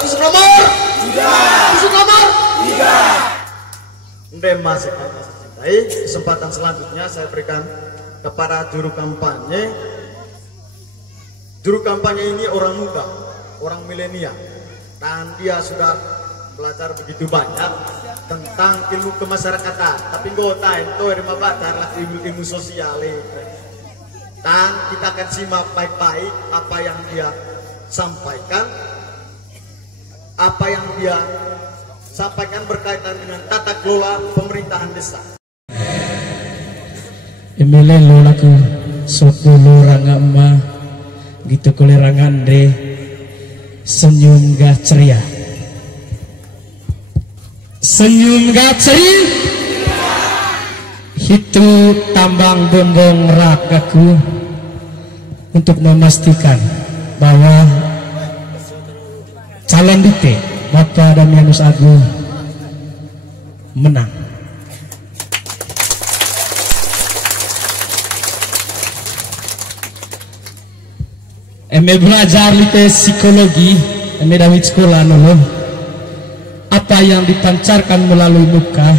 Kusut nomor 3. Kusut nomor 3. Demas kesempatan selanjutnya saya berikan kepada juru kampanye. Juru kampanye ini orang muda, orang milenial, dan dia sudah belajar begitu banyak tentang ilmu kemasyarakatan. Tapi gota itu ada belajar ilmu sosial. Dan kita akan simak baik-baik apa yang dia sampaikan, berkaitan dengan tata kelola pemerintahan desa. Emile laku 10 rangga emak gitu kulirangan deh senyum gak ceria, senyum gak ceria itu tambang bombong ragaku untuk memastikan bahwa calon dite Bapak Damianus Agung menang. Eme belajar lite psikologi, eme David sekolah nolong. Apa yang dipancarkan melalui muka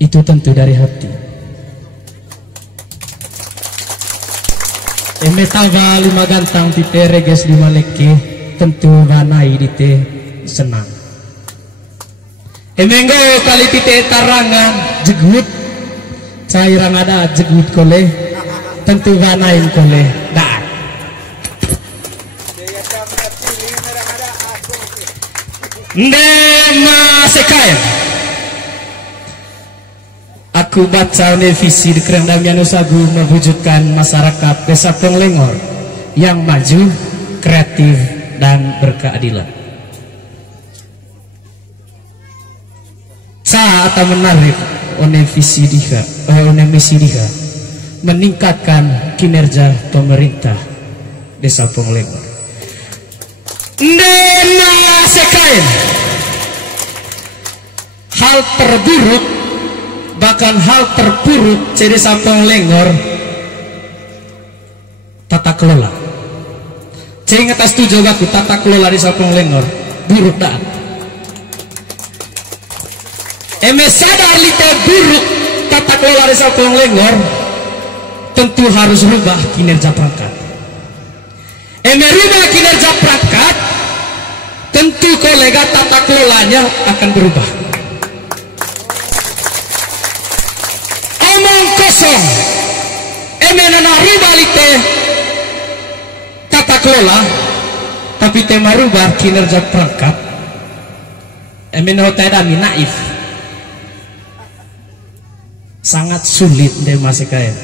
itu tentu dari hati. Eme tawa 5 gantang tite reges 5 leke tentu banai dite senang. Eme nggo kali tite tarangan jegut cairang ada jegut kole tentu banain kole dak. Ndema sekaya aku baca visi di Kereng Damianus Agung mewujudkan masyarakat desa Ponglengor yang maju, kreatif, dan berkeadilan. Saat menarik one visi diha, one misi diha meningkatkan kinerja pemerintah desa Ponglengor. Ndema sekaya hal terburuk, bahkan hal terpuruk di desa Ponglengor tata kelola. Saya ingat setuju aku tata kelola desa Ponglengor buruk dah. Eme sadar lite buruk tata kelola desa Ponglengor tentu harus rubah kinerja perangkat. Eme rubah kinerja perangkat tentu kolega tata kelolanya akan berubah. Omong kosong emenana rubah lite tata kelola tapi tema rubah kinerja perangkat emeno tedami naif sangat sulit deh masih kaya,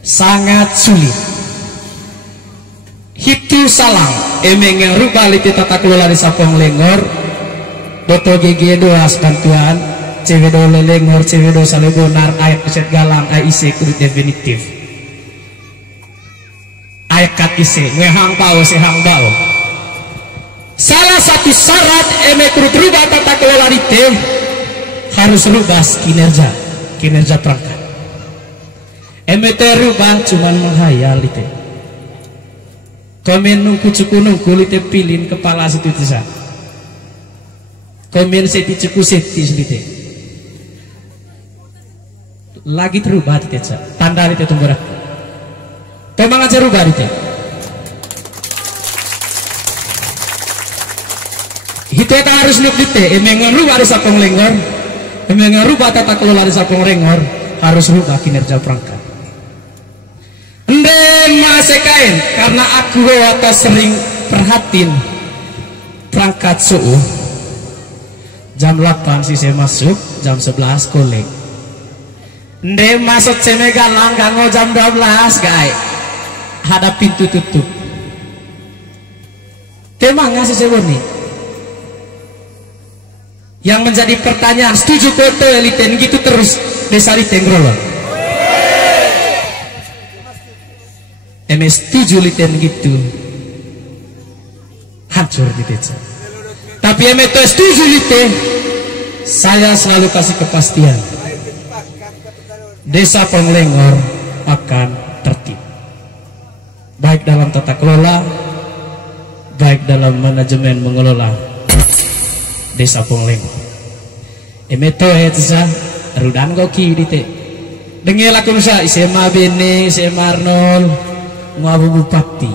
sangat sulit. Hitu salang emeng yang rubah lite tata kelola desa Ponglengor Doto GG doas bantuan cewek do lelengor cewek do salebonar ayak keset galang AIC kudu definitif ayak kat ise ngehang pao sehang bao. Salah satu syarat eme kudu rubah tata kelola lite harus rubah kinerja perangkat. Eme rubah cuman menghayal lite. Komen nungku cuku nungku lite pilin kepala situ desa. Komen seti cuku seti lite. Lagi terubah lite sa. Tanda lite tumburak. Memang aja rubah lite. Kita harus nuk lite. Emang rubah desa Ponglengor. Emang rubah tata kelola desa Ponglengor harus rubah kinerja perangkat. Masekain karena aku atas sering perhatiin perangkat suhu jam 8 sih saya masuk jam 11 kolek masuk ceme galang gango jam 12 guys ada pintu tutup temang ngasih seboni yang menjadi pertanyaan setuju kote eliten gitu terus desa Ritengrolon setuju liten gitu hancur di desa. Tapi itu setuju liten saya selalu kasih kepastian desa Ponglengor akan tertib baik dalam tata kelola baik dalam manajemen mengelola Desa Ponglengor. Emeto etsa rudan goki dite. Dengel aku nusa SMA Bene, SMA Arnold, ngabu bupati.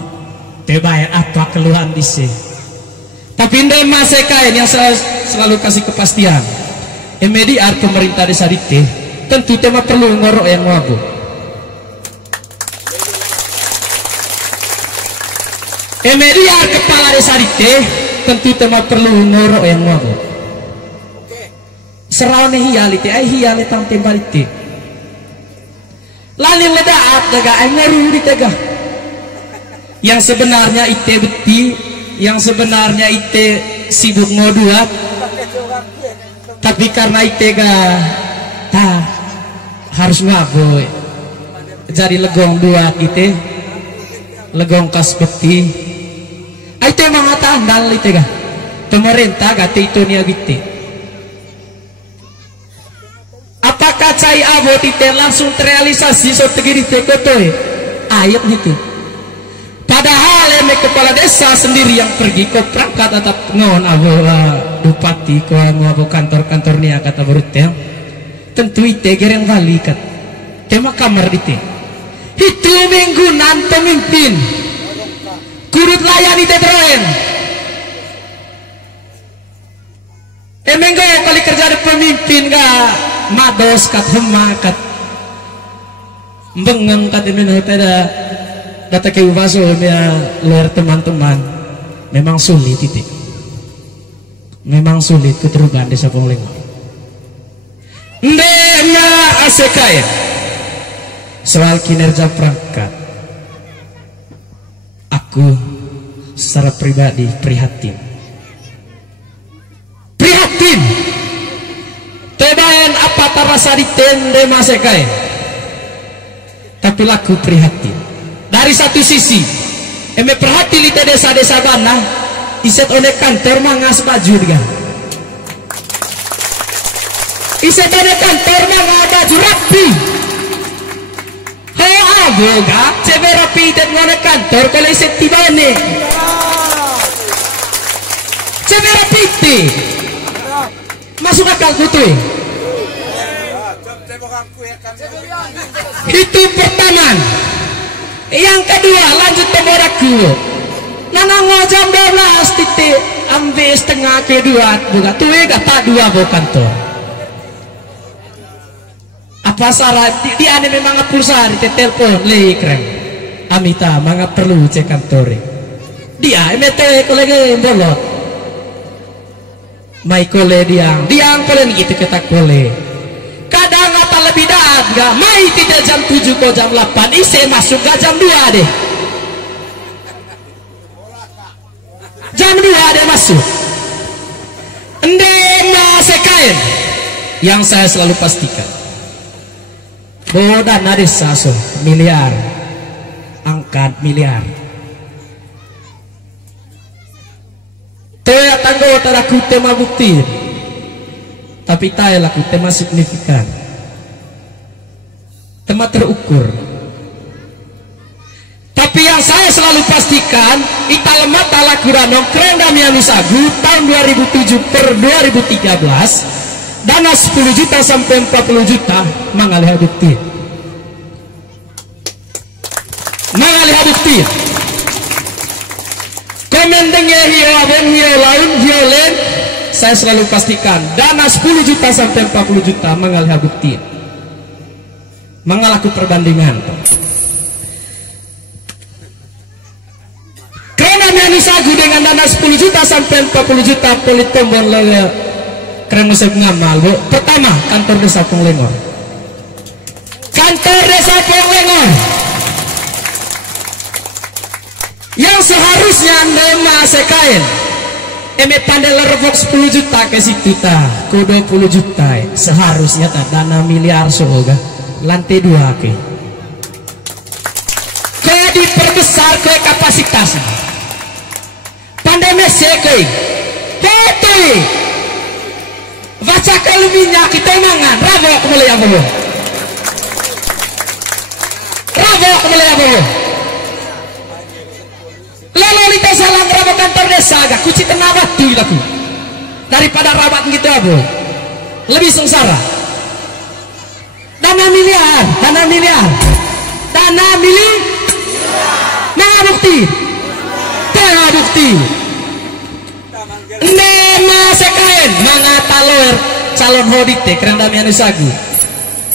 Tebayar apa keluhan dise. Tapi ndai masih kain yang selalu kasih kepastian. Emediar pemerintah desa dite tentu tema perlu ngorok yang ngabu. Emediar kepala desa dite tentu tema perlu ngorok yang ngabu. Serane hialite ai hialite tang tembalite. Lalu ledaat daga ai ngaru ditega. Yang sebenarnya ite beti, yang sebenarnya ite sibuk ngoduat. Tapi karena ite ga harus ngaboy. Jadi legong dua ite. Legong kas beti. Ite mangata andal ite ga. Pemerintah gate itu nia gitu. Apakah cai abo tite langsung terrealisasi so tegiri tekotoy ayat itu. Padahal eme kepala desa sendiri yang pergi ke perangkat atau ngon abo bupati ko abo kantor-kantor nia kata berutel. Tentu ite gereng balik kat. Tema kamar ite. Itu mingguan pemimpin. Kurut layani tetroen. Emang gak kali kerja ada pemimpin gak mados kat hemakat bengeng kat emen pada data ke ubaso ya luar teman-teman memang sulit titik memang sulit keteruban Desa Ponglengor ndena asekaya soal kinerja perangkat aku secara pribadi prihatin tebayan apa terasa ditende masekai tapi laku prihatin dari satu sisi eme perhati di desa-desa bana iset oleh kantor mangas baju dia iset oleh kantor mangas baju rapi hei aboga cebe rapi itet oleh kantor kalau iset tibane cebe rapi ite masuk akal kutu. Itu pertama. Yang kedua lanjut temoraku. Nana ngojam 12 titik ambil setengah kedua buka tuwe kata dua bo kantor. Apa salah di ane memang pulsa di telepon le keren. Amita mangga perlu cek kantor. Dia emete kolege bolot. Mai kole diang kole gitu kita kole kadang apa lebih daat gak mai tidak jam 7 ko jam 8 ise masuk gak jam 2 deh jam 2 deh masuk endena sekain yang saya selalu pastikan bahwa dana desa so miliar angkat miliar Taya tanggo taraku tema bukti, tapi taya laku tema signifikan, tema terukur. Tapi yang saya selalu pastikan, italemata laku ranong kerenda mianusagu tahun 2007 per 2013, dana 10 juta sampai 40 juta mengalih bukti. Mengalih bukti. Komendengnya hiyo laun hiyo len saya selalu pastikan dana 10 juta sampai 40 juta mengalih bukti mengalaku perbandingan karena mianisagu dengan dana 10 juta sampai 40 juta polit tombol keren musik ngamal bu. Pertama kantor Desa Ponglengor yang seharusnya nema sekain eme pandai lervok 10 juta ke situ ta ko 20 juta seharusnya ta dana miliar soga lantai 2 ke kaya diperbesar ke kapasitas pandai mesekoi heti baca kalumnya kita mangan ravok mulai apa ravok mulai apa lalu kita salah mau kantor desa agak kuci tengah waktu aku daripada rawat gitu abu lebih sengsara. Dana miliar nah bukti nema sekain mangata loer calon hodik teh keren damian usagu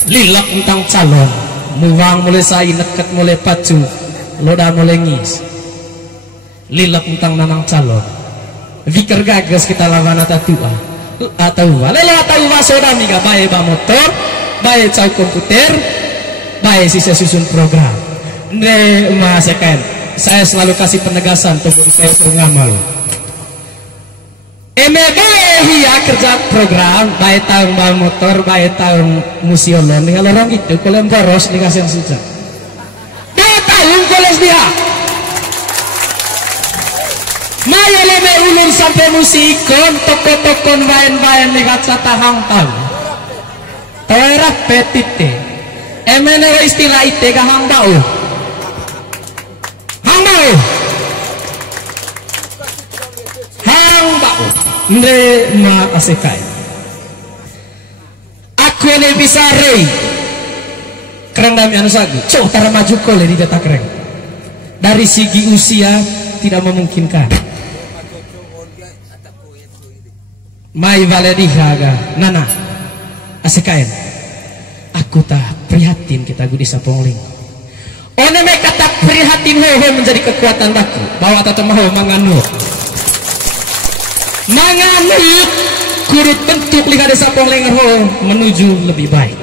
lilak tentang calon muwang mulai sain neket mulai pacu loda mulai ngis lilak tentang nanang calon vikir gagas kita lawan atatua lelo atatua soda miga bae ba motor bae cau komputer bae sisa susun program nema sekain saya selalu kasih penegasan untuk saya pengamal hia kerja program baik tahun bang motor baik tahun museum nih kalau orang itu kalau boros dikasih yang susah 2 tahun koles dia maya leme ulun sampai musikon toko-tokon bayan-bayan di kaca tahang tahu terak petite emenero istilah ite kahang bau nema asekai aku ini bisa rei keren dami anu sagu cok tara maju kole di data keren dari segi usia tidak memungkinkan mai valediha aga nana asekai aku tak prihatin kita gudi sapongling one me kata prihatin hehe menjadi kekuatan baku bahwa tata mau manganut kurut bentuk lihat desa Ponglengan menuju lebih baik.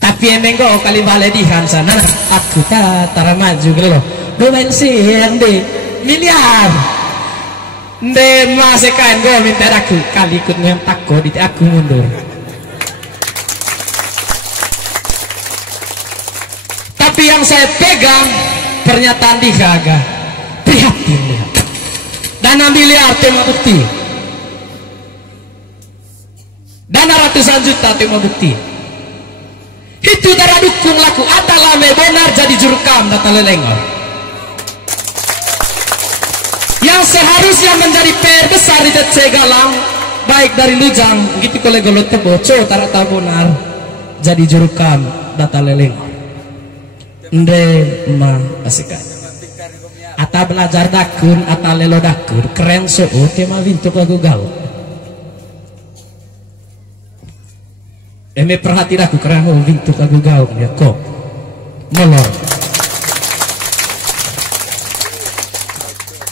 Tapi emang kok kali balik di sana aku tara maju gitu loh. Domain sih yang di miliar. Nde masih kain gue minta aku kali ikut yang takut di aku mundur. Tapi yang saya pegang pernyataan dihaga prihatin lihat. Dana miliar tema bukti, dana ratusan juta tema bukti. Itu darah dukung laku atalame benar jadi jurukam data lelengor. Yang seharusnya menjadi PR besar di Galang, baik dari Lujang, gitu kole golot teboco tarata benar jadi jurukam data lelengor. Nde ma asikan. Ata belajar dakun, ata lelo dakun, keren so, tema bintuk lagu gaul. Eme perhati aku keren bintuk lagu gaul ya kok, molor.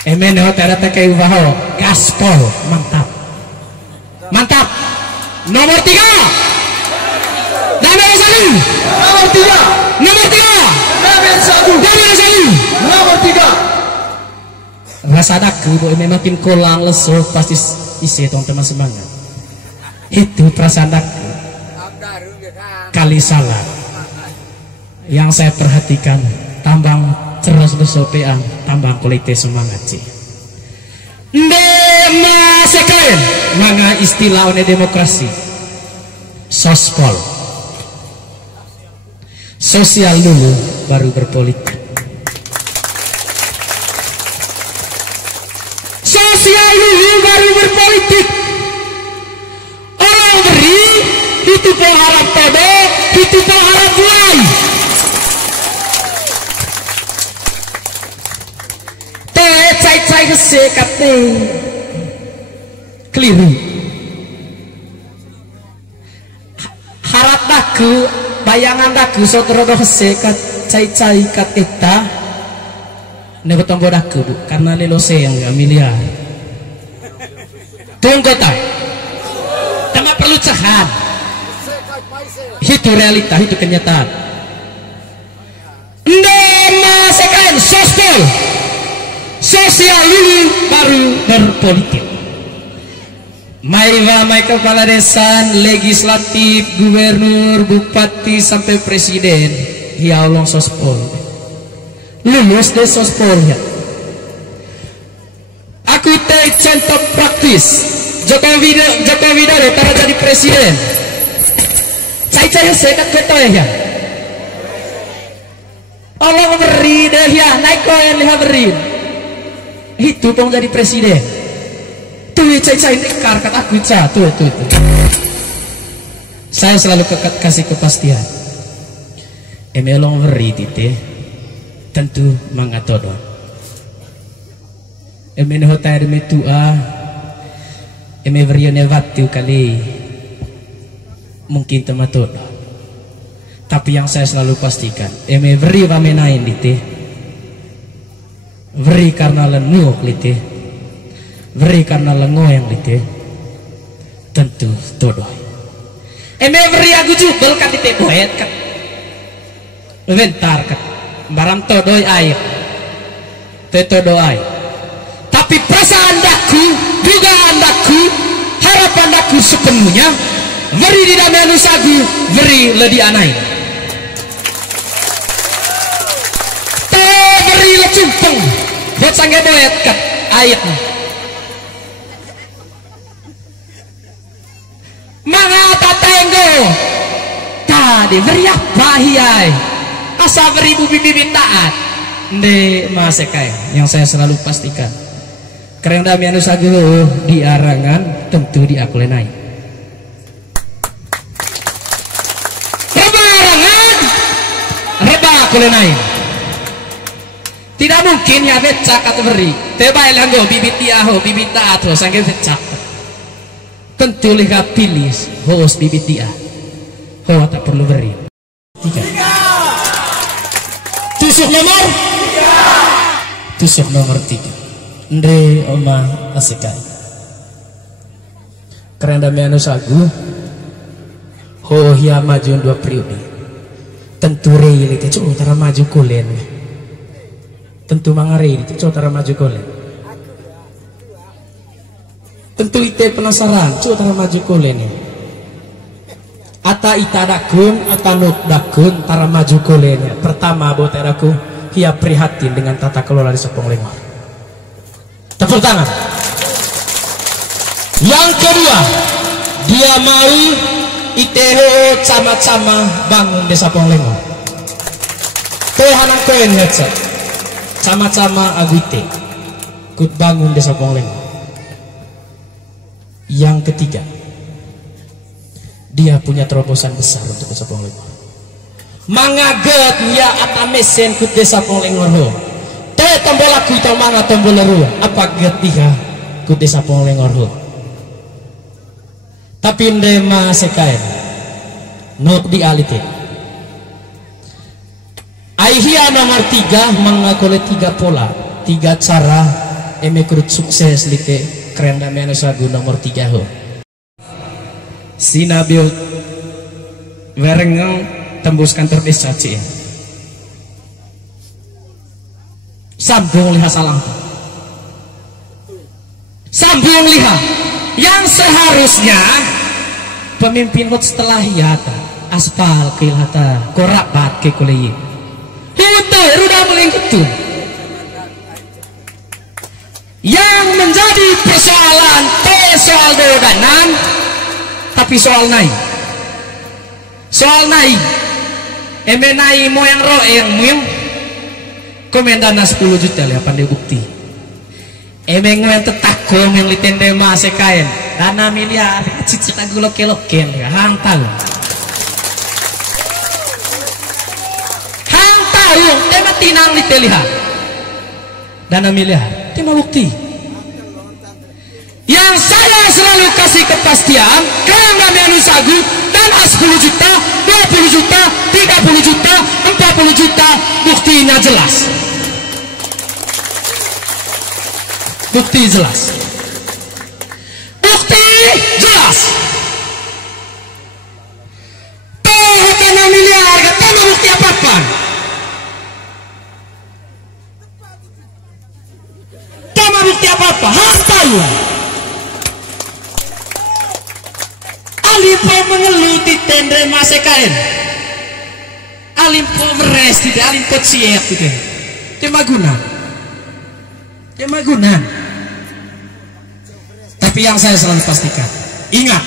Eme neo tera teke ubaho, gaspol, mantap, mantap. Nomor 3, Damir Sali. Nomor 3, nomor 3, Damir Sali. Nomor 3. Rasa daku bu ini makin kolang lesuh pasti isi teman-teman semangat itu perasaan daku kali salah yang saya perhatikan tambang ceras lesopean tambang kualitas semangat sih nema sekain manga istilah one demokrasi sospol sosial dulu baru berpolitik baru berpolitik orang beri itu pengharap todo itu pengharap mulai cai kesekat keliru harap daku bayangan daku sotorodo kesekat cai kat eta ne betong daku bu karena lelo yang gak miliar tunggu tak tanpa perlu cahat itu realita itu kenyataan nema sekain sospol sosial ini baru berpolitik mai kepala desa legislatif gubernur bupati sampai presiden ya Allah sospol lulus deh sospolnya aku teh contoh praktis Jokowi Widodo tara jadi presiden saya sekat kata ya Allah beri deh ya, naik koin lihat beri. Itu pun jadi presiden. Tuh cai nekar kata aku tuh. Saya selalu kasih kepastian. Emelong beri tite, tentu mangatodon. Emen hotel demi tua, eme berione waktu kali mungkin tematodon. Tapi yang saya selalu pastikan, eme beri pamenain dite, beri karena lenguh lite, beri karena lenguh yang lite, tentu todoh. Eme beri aku jubel kan dite boet kan, bentar kan, barang todoh air, todoh air. Tapi perasaan daku, dugaan daku, harapan daku sepenuhnya, beri di dalam sagu, beri ledi anai. Cumpeng buat sangga boet kat ayat mangata tenggo tadi beri apa hiai asa beribu bibit taat de masekai yang saya selalu pastikan keren damianu sagu di arangan tentu di aku lenai reba arangan reba aku lenai. Tidak mungkin ya becak atau beri. Tebai langgo bibit diaho bibit taat ho sangge becak. Tentu lihat pilih host bibit dia. Ho tak perlu beri. 3. Tusuk nomor 3. Tusuk nomor 3. Ndre oma asikai. Karena damianu sagu. Ho hia maju 2 periode. Tentu rei lite cu tara maju kulen. Tentu mangari itu coba maju kole. Tentu ite penasaran coba maju kole nih. Ata ita dakun, ata nut dakun tara maju kole nih. Pertama buat aku hia prihatin dengan tata kelola di Sepong Lengor. Tepuk tangan. Yang kedua, dia mau ite sama-sama bangun di Sepong Lengor. Tuhan aku yang headset. Sama-sama agute ikut bangun desa Pongleng. Yang ketiga, dia punya terobosan besar untuk desa Pongleng. Mangaget ya ata mesen kut desa Pongleng ho. Te tombol aku tau manga tombol ru apa getiha kut desa Pongleng ho. Tapi ndema sekae nok di alite. Aihia nomor 3 mengakole 3 pola 3 cara emekrut sukses lite keren damianu sagu nomor 3 ho sinabil werengeng tembus kantor desa cie sambung liha salam sambung liha yang seharusnya pemimpin hot setelah hiata aspal kilhata korabat ke kuliah Hutai ruda melingkutu. Yang menjadi persoalan soal doganan, tapi soal naik. Soal naik. Emenai moyang roeng muyung. Komendana 10 juta lah pandai bukti. Emeng yang tetakong yang litende mase kain. Dana miliar, cicit aku lokel-lokel hang tahu. Tema tinang ditelihat dana miliar tema bukti yang saya selalu kasih kepastian kalian damianu sagu dana 10 juta 20 juta 30 juta 40 juta buktinya jelas bukti jelas tuh dana miliar tema bukti apa-apa bukti apa-apa harta Alimpo mengeluti tendre masekain Alimpo meres tidak Alimpo siap gitu Temaguna tapi yang saya selalu pastikan ingat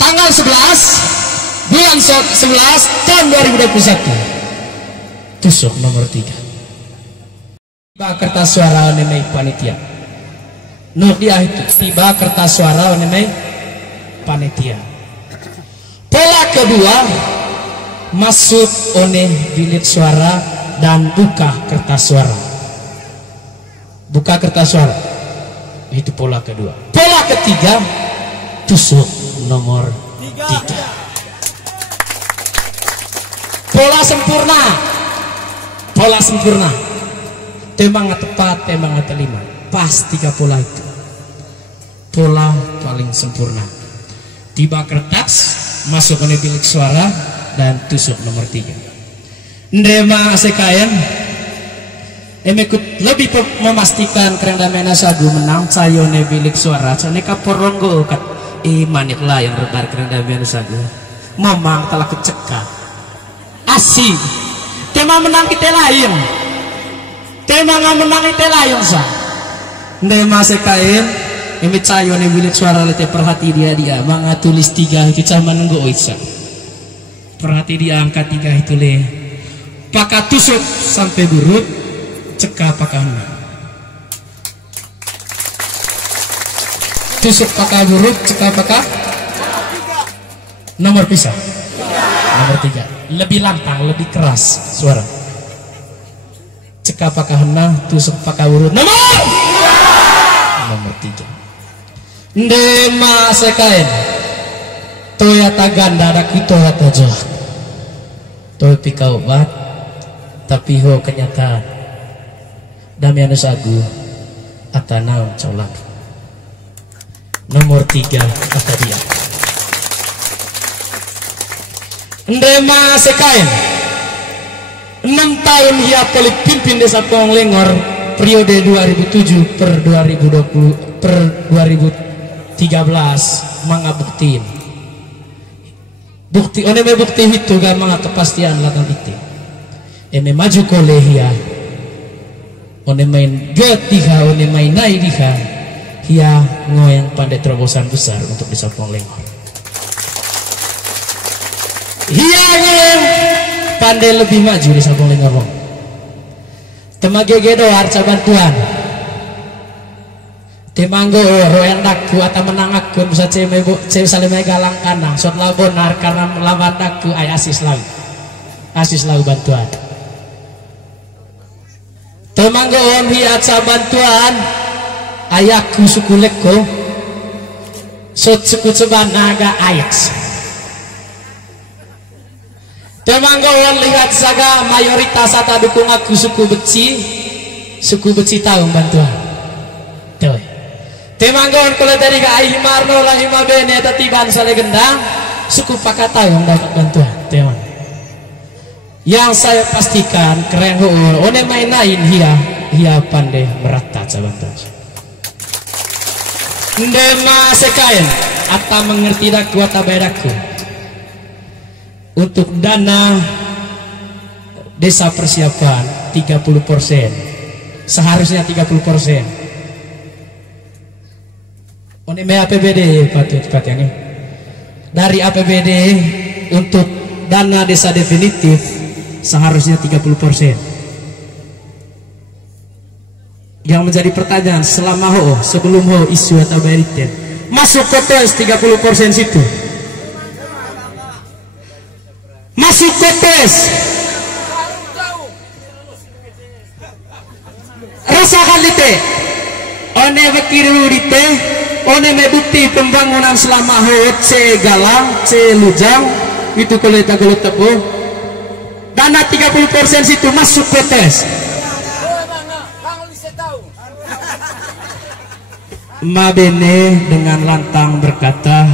tanggal 11 bulan 11 tahun 2021 tusuk nomor 3. Tiba kertas suara onemei panitia. Nur dia itu tiba kertas suara onemei panitia. Pola kedua, masuk one bilik suara dan buka kertas suara. Buka kertas suara. Itu pola kedua. Pola ketiga, tusuk nomor 3. Pola sempurna. Pola sempurna. Temang tepat, temang terlima. Pas 3 pola itu. Pola paling sempurna. Tiba kertas, masuk ke bilik suara dan tusuk nomor 3. Ndema sekayan emekut lebih memastikan kereng damena sagu menang sayone bilik suara cane kaporonggo kat manik lah yang rebar kereng damena sagu memang telah kecekak asik tema menang kita lain tema nggak menang kita lain sa ndema sekayan emet sayone bilik suara lete perhati dia manga tulis 3 itu cuma nunggu oisa perhati dia angka 3 itu le pakai tusuk sampai buruk cekah pakahnya tusuk pakai buruk cekah pakah nomor pisah nomor 3 lebih lantang lebih keras suara cekah pakahnya tusuk pakai buruk nomor 3 ndema sekain Toyota ganda ada Toyota jah topi kaubat tapi ho kenyataan damian sagu atanaun colak nomor 3 kata dia ndema sekain 6 tahun ia polik pimpin desa Ponglengor periode 2007 per 2020 per 2013 mangabuktiin bukti oneme bukti itu gak mga kepastian latang itu eme maju kolehia one main getiha one main naidiha hia ngoyang pandai terobosan besar untuk desa Ponglengor hia ngoyang pandai lebih maju desa Ponglengor temagege doa arca bantuan temanggo royang daku atau menangakun bisa cewek salimai galang kanang sot labonar karena melawan daku ay asis lau bantuan temanggo hiat sa bantuan ayakku sukuleko sot suku cebanaga ayaks temanggo lihat saga mayoritas atau dukung aku suku beci tahu bantuan tuh temanggon kalau dari ke Ahimarno lahima bene tatiban sale gendang suku pakata yang dapat bantuan teman yang saya pastikan keren hoor one mainain hia pandai merata cabantan ndema sekain atau mengerti daku atau bedaku untuk dana desa persiapan 30% seharusnya 30% Oneme APBD Pak ini dari APBD untuk dana desa definitif seharusnya 30%. Yang menjadi pertanyaan selama sebelum isu atau beritin masuk kotes 30% situ masuk kotes rasakan lite one bekiru lite one bukti pembangunan selama C Galang, C Lujang itu koleta tebo dana 30% situ masuk kotes Mabene dengan lantang berkata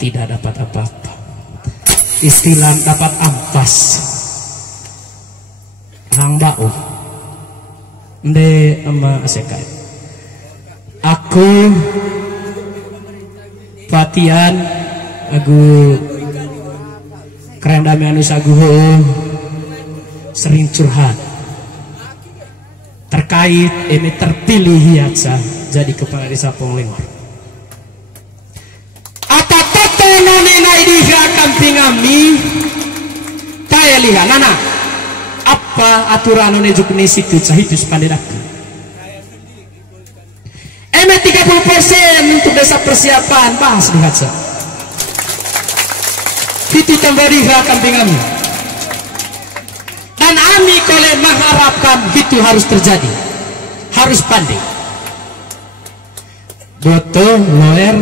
tidak dapat apa-apa istilah dapat ampas hang bau nde ama asekai aku Fatian aku keren dami anu saguho sering curhat terkait ini terpilih hiatsa jadi kepala desa Ponglengor apa toto nonena ini kamping kami kaya lihat nana apa apa aturan nejuk ni situ cahitus pandiraku. 30% untuk desa persiapan bahas lihat sa. Itu tambariha kamping kami. Dan kami kole mengharapkan itu harus terjadi, harus pandai. Boto loer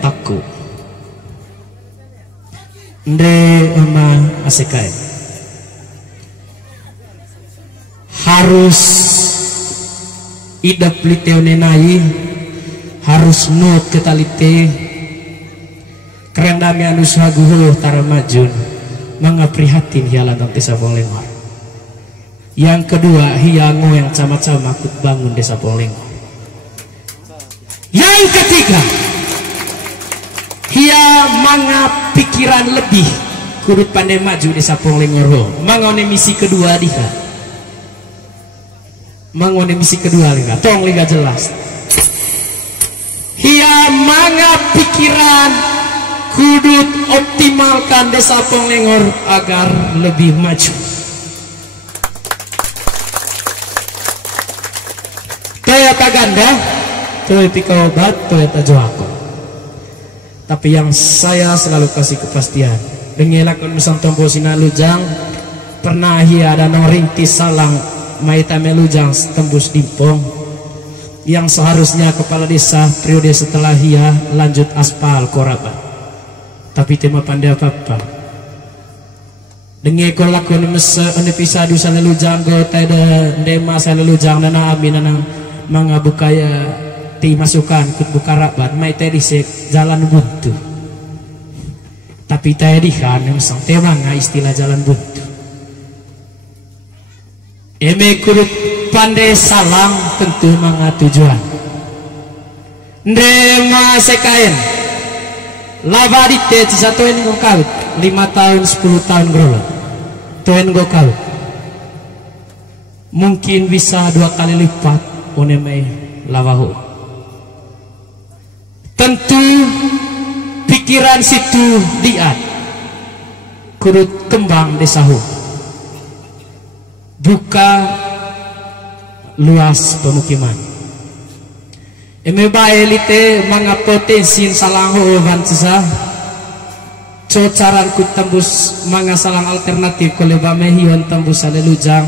aku. Nde ama asekai. Harus idap liteonenai, harus not ketalite. Keren dami anu saguh tara majun mengaprihatin hialan desa Ponglengor. Yang kedua hiango yang sama-sama akut bangun desa Ponglengor. Yang ketiga hia manga pikiran lebih kudut pandai maju desa Ponglengor. Mangone misi kedua dia. Mangone misi kedua liga. Tong liga jelas. Hia manga pikiran kudut optimalkan desa Ponglengor agar lebih maju. Toyota ganda, Toyota obat, Toyota Joako. Tapi yang saya selalu kasih kepastian, dengelakon Nusantara Sinalujang pernah hia ada rintis salang maita melujang tembus dimpong yang seharusnya kepala desa periode setelah hia lanjut aspal korabat. Tapi tema pandai apa-apa. Dengi ko lakon mesa episode salelujang go tada dema salelujang nana abi nana mga bukaya ti masukan kut buka rabat mai tadi sek jalan buntu. Tapi tadi kan sang tema nga istilah jalan buntu. Eme kurup pandai salang tentu mga tujuan. Ndema sekain Lavadite cisa toen go kaut 5 tahun 10 tahun grolo toen go kaut mungkin bisa 2 kali lipat onemai lavaho. Tentu pikiran situ diat kurut kembang desahu buka luas pemukiman. Eme baelite mga potensin salangho vansisa cocaran ku tembus mga salang alternatif kole bamehion tembus salelujang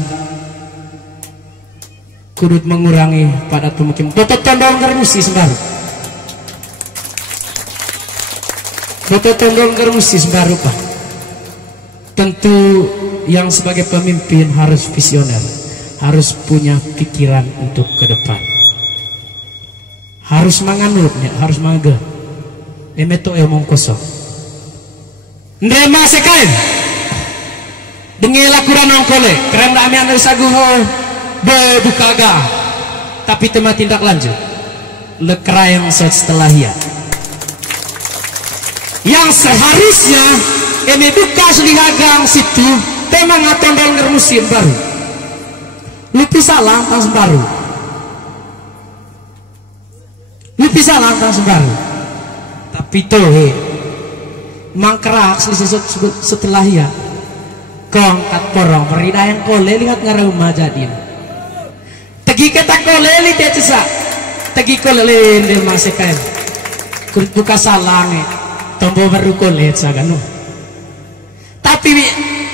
kudut mengurangi pada pemukiman. Botot tondong germusi sembaru. Botot tondong germusi sembaru Pak. Tentu yang sebagai pemimpin harus visioner, harus punya pikiran untuk ke depan. Harus manganutnya, harus maga. Emeto emong kosong. Ndema sekain. Dengela kurang kole. Keren dami anu saguho bebukaga. Tapi tema tindak lanjut. Lekra yang setelah ya. Yang seharusnya ini buka selihagang situ tema ngaton dalam musim baru. Lupi salah tas baru. Bisa langkah sembaru, tapi toh mangkerak setelah ya kongkat porong peridayan kole lihat ngarumah jadi tegi kata kole li dia cesak tegi kole di masekain kulit buka salange tombol baru kole saganu. Tapi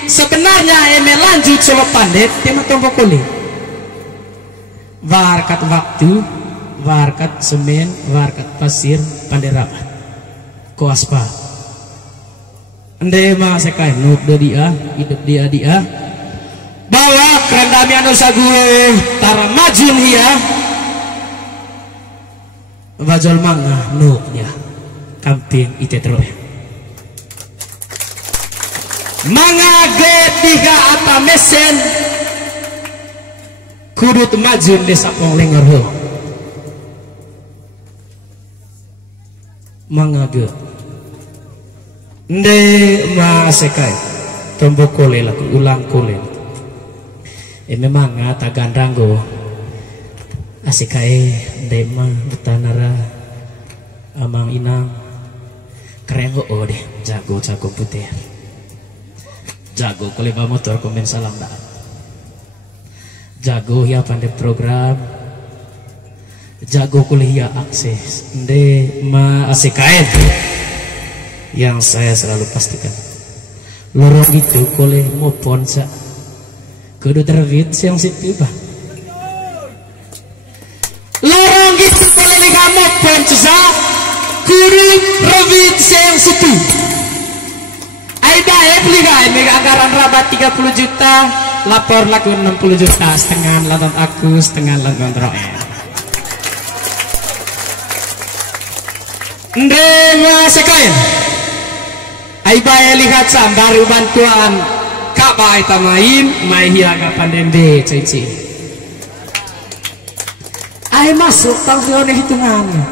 sebenarnya eme lanjut solo pandet tema tombol kole warkat waktu warkat semen, warkat pasir, pandai rapat, koaspa. Ndema sekai nuk dia, hidup dia. Bawa keren dami anu sague tara majun hia. Bajol mangga nuknya, kamping ite terus. Mangga ge tiga ata mesen, kudut majun desa Ponglengor ho. Mangaga nde ma sekai tombo kole laku ulang kole memang ngata gandanggo asekai nde ma betanara amang inang kerengo deh jago putih jago kole ba motor komen salam dah jago ya pandai program, jago kuliah akses, nde ma ASKN yang saya selalu pastikan. Lorong itu koleh ngopon sa kudu terbit yang situ bah. Lorong itu koleh lega ngopon sa kudu terbit yang situ. Aida beli guys, mega anggaran rabat 30 juta, lapor laku 60 juta, setengah lantan aku, setengah lantan Roel. Ndema sekain. Aiba lihat baru bantuan kaba ita main hiaga pandembe cici. Ai masuk tahun hitungannya.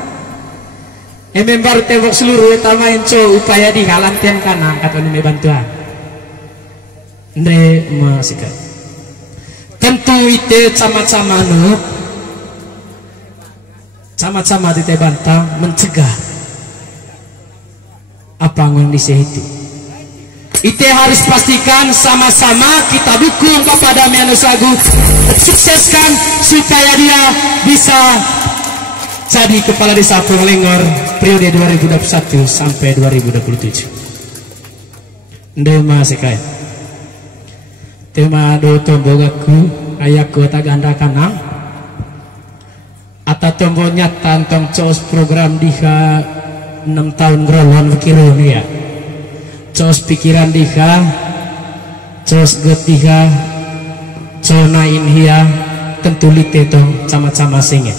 Baru tembok seluruh main upaya di halantian kanan kata ini bantuan. Ndema sekain. Tentu itu sama-sama nuk, sama-sama di bantang mencegah apa yang itu. Itu harus pastikan sama-sama kita dukung Bapak Damianus Agung sukseskan supaya dia bisa jadi kepala desa Punglengor periode 2021 sampai 2027. Ndema sekaya. Tema do tombogaku ayahku tagandra kanang atau tombol nyata tentang cos program diha 6 tahun grolon pikiran ya, cos pikiran diha, cos get diha, conain hia, tentu lite tong sama-sama senget.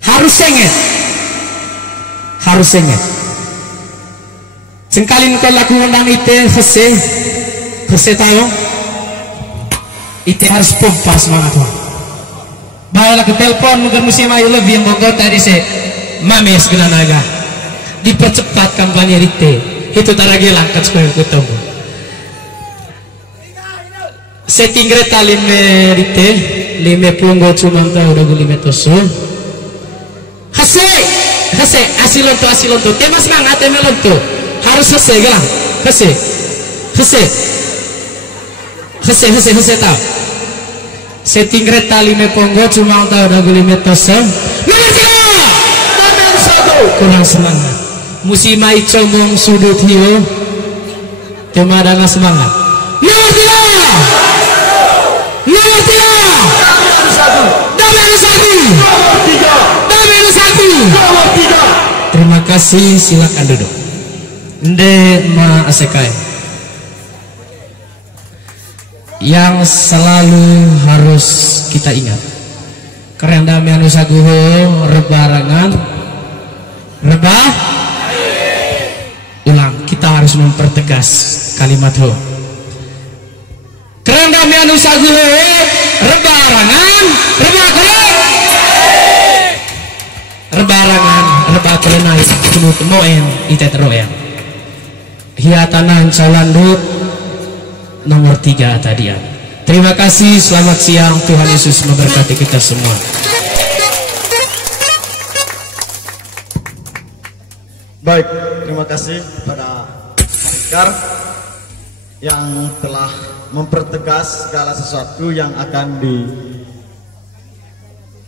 Harus senget. Sengkalin kau laku undang ite hese tayo, ite harus pompa semangat wah. Baiklah ke telepon mungkin musim ayu lebih yang monggo tadi Mames kena naga dipercepat kampanye rite itu taragi langkat sekolah ketemu setting kereta lime rite lime punggo cuma tahu udah lime tosu hase asilonto tema semangat tema lonto harus hase gelang hase tahu setting kereta lime punggo cuma tahu udah lime tosu kurang semangat musimai comong sudut hiu temadana semangat nomor 3 Damianus Agung. Terima kasih, silakan duduk. Ndema ASKN yang selalu harus kita ingat karena Damianus Agung rebarangan ulang, kita harus mempertegas kalimat ho keren Damianus Agung rebarangan kelenai cenut moen ite teroen hiatanan calandu nomor 3 tadian. Terima kasih, selamat siang, Tuhan Yesus memberkati kita semua. Baik, terima kasih kepada Pak yang telah mempertegas segala sesuatu yang akan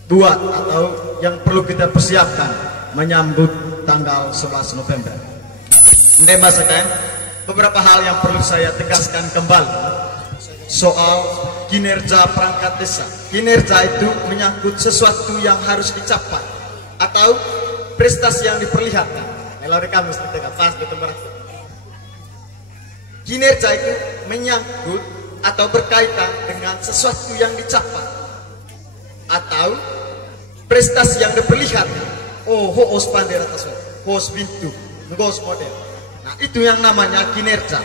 dibuat atau yang perlu kita persiapkan menyambut tanggal 11 November. Ndema sekalian, beberapa hal yang perlu saya tegaskan kembali soal kinerja perangkat desa. Kinerja itu menyangkut sesuatu yang harus dicapai atau prestasi yang diperlihatkan. Lalu kamu mesti pas betul. Kinerja itu menyangkut atau berkaitan dengan sesuatu yang dicapai atau prestasi yang diperlihatkan. Oh, hoos pandai atas hoos bintu, hoos model. Nah, itu yang namanya kinerja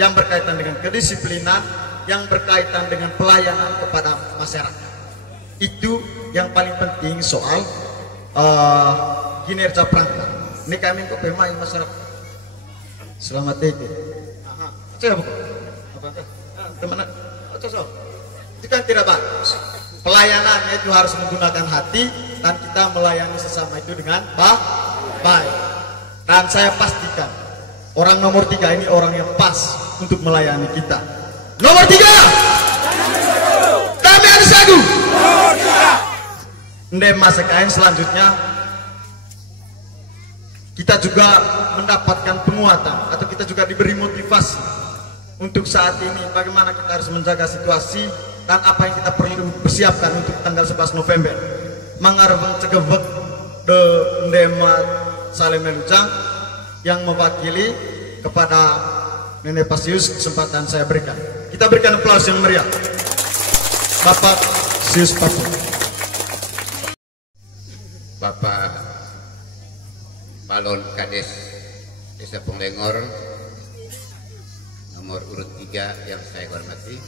yang berkaitan dengan kedisiplinan, yang berkaitan dengan pelayanan kepada masyarakat. Itu yang paling penting soal kinerja perangkat. Ini kami kok pemain masyarakat. Selamat itu. Coba buka. Teman, coba. Itu kan tidak bagus. Pelayanannya itu harus menggunakan hati dan kita melayani sesama itu dengan baik. Dan saya pastikan orang nomor 3 ini orang yang pas untuk melayani kita. Nomor 3. Ndema SKN selanjutnya kita juga mendapatkan penguatan atau kita juga diberi motivasi untuk saat ini bagaimana kita harus menjaga situasi dan apa yang kita perlu persiapkan untuk tanggal 11 November. Mengarang cegewek de Ndema Saleh Melujang yang mewakili kepada Nenek Pasius kesempatan saya berikan. Kita berikan aplaus yang meriah. Bapak Sius Papua. Bapak Balon Kades Desa Ponglengor nomor urut 3 yang saya hormati,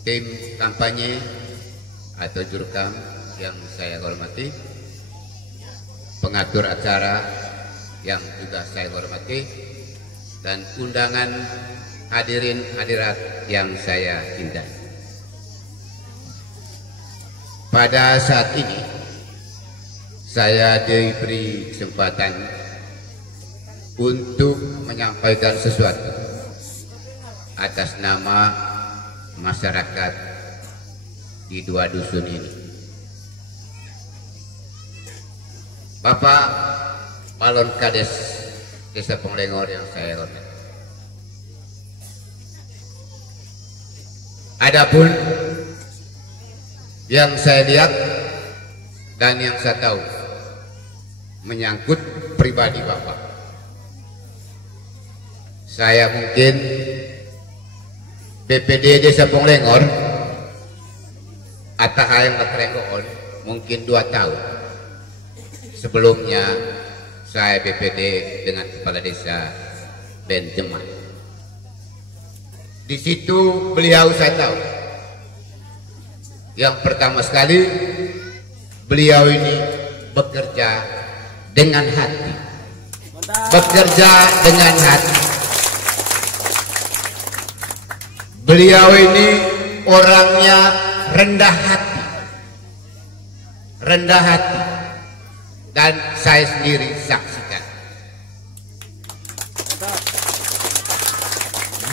tim kampanye atau jurkam yang saya hormati, pengatur acara yang juga saya hormati, dan undangan hadirin hadirat yang saya cintai. Pada saat ini saya diberi kesempatan untuk menyampaikan sesuatu atas nama masyarakat di 2 dusun ini. Bapak Balon Kades Desa Ponglengor yang saya hormati, adapun yang saya lihat dan yang saya tahu menyangkut pribadi Bapak, saya mungkin BPD Desa Ponglengor atau hayang Batrenggoon mungkin 2 tahun. Sebelumnya saya BPD dengan Kepala Desa Benjeman. Di situ beliau saya tahu. Yang pertama sekali, beliau ini bekerja dengan hati. Bekerja dengan hati. Beliau ini orangnya rendah hati. Rendah hati. Dan saya sendiri saksikan.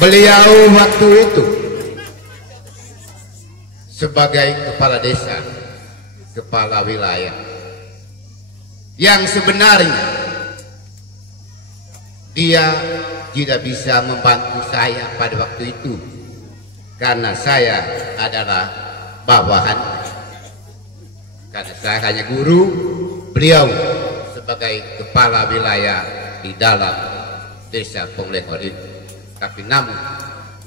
Beliau waktu itu sebagai kepala desa, kepala wilayah, yang sebenarnya dia tidak bisa membantu saya pada waktu itu karena saya adalah bawahan, karena saya hanya guru, beliau sebagai kepala wilayah di dalam Desa Ponglengor itu. Tapi namun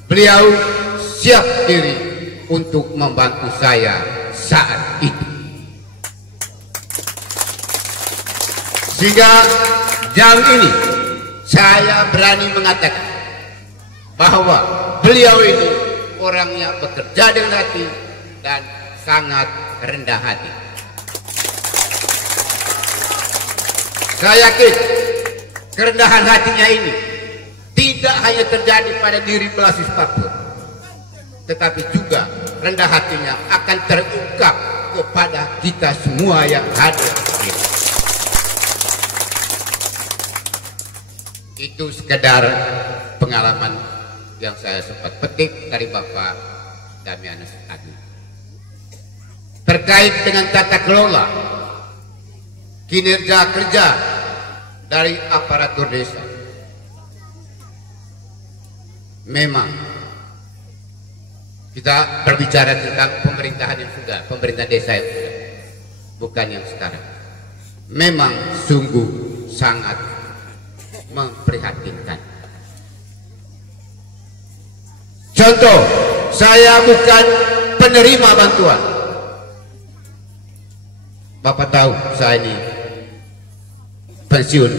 beliau siap diri untuk membantu saya saat itu, sehingga jam ini saya berani mengatakan bahwa beliau ini orangnya bekerja dengan hati dan sangat rendah hati. Saya yakin kerendahan hatinya ini tidak hanya terjadi pada diri Belasis Papua, tetapi juga rendah hatinya akan terungkap kepada kita semua yang hadir. Itu sekedar pengalaman yang saya sempat petik dari Bapak Damianus Adi terkait dengan tata kelola kinerja kerja dari aparatur desa. Memang kita berbicara tentang pemerintahan yang sudah, pemerintah desa yang sudah, bukan yang sekarang. Memang sungguh sangat memprihatinkan. Contoh, saya bukan penerima bantuan. Bapak tahu saya ini pensiun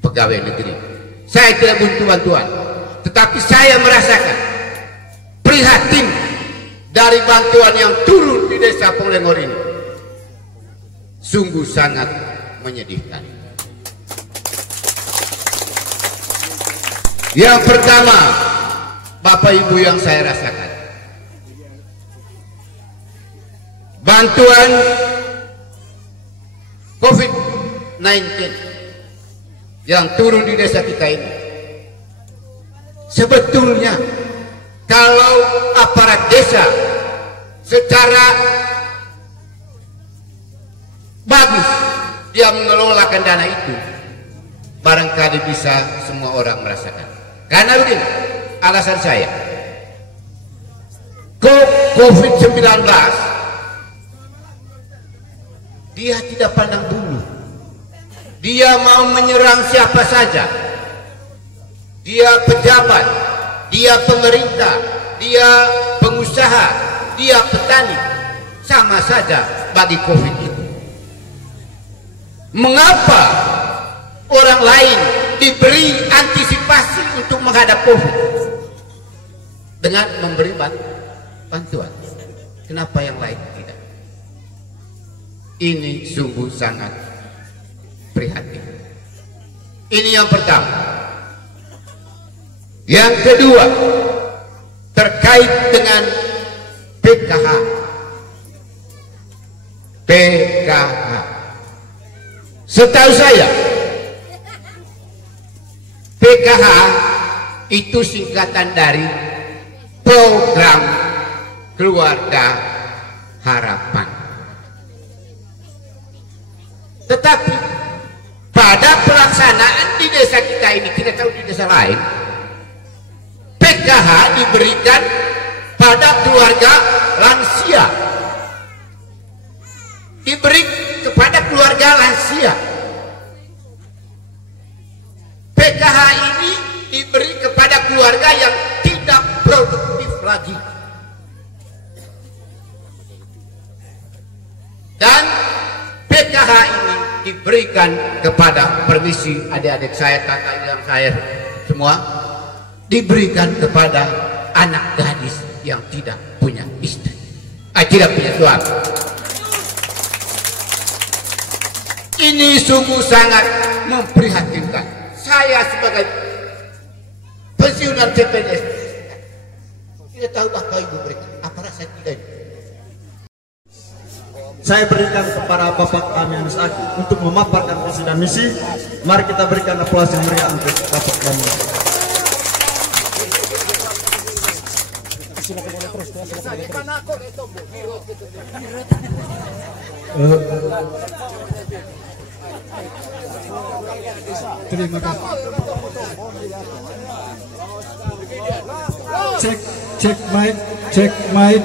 pegawai negeri. Saya tidak butuh bantuan, tetapi saya merasakan prihatin dari bantuan yang turun di Desa Ponglengor ini. Sungguh sangat menyedihkan. Yang pertama, Bapak Ibu yang saya rasakan, bantuan COVID-19 yang turun di desa kita ini. Sebetulnya kalau aparat desa secara bagus dia mengelolakan dana itu, barangkali bisa semua orang merasakan. Karena begini, alasan saya, COVID-19 dia tidak pandang bulu, dia mau menyerang siapa saja, dia pejabat, dia pemerintah, dia pengusaha, dia petani, sama saja bagi COVID itu. Mengapa orang lain diberi antisipasi untuk menghadap COVID dengan memberi bantuan? Kenapa yang lain tidak? Ini sungguh sangat prihatin. Ini yang pertama. Yang kedua, terkait dengan PKH. Setahu saya, PKH itu singkatan dari Program Keluarga Harapan. Tetapi pada pelaksanaan di desa kita ini, kita tahu di desa lain, PKH diberikan pada keluarga lansia, diberi kepada keluarga lansia. PKH ini diberi kepada keluarga yang tidak produktif lagi. Dan PKH ini diberikan kepada, permisi adik-adik saya, kakak yang saya semua, diberikan kepada anak gadis yang tidak punya istri, tidak punya suami. Ini sungguh sangat memprihatinkan. Saya sebagai pensiunan CPNS tidak tahu apa ibu berikan, apa rasa tidak. Saya berikan kepada Bapak kami Anis Aki untuk memaparkan visi dan misi. Mari kita berikan aplaus yang meriah untuk Bapak kami. Terima kasih. Cek mic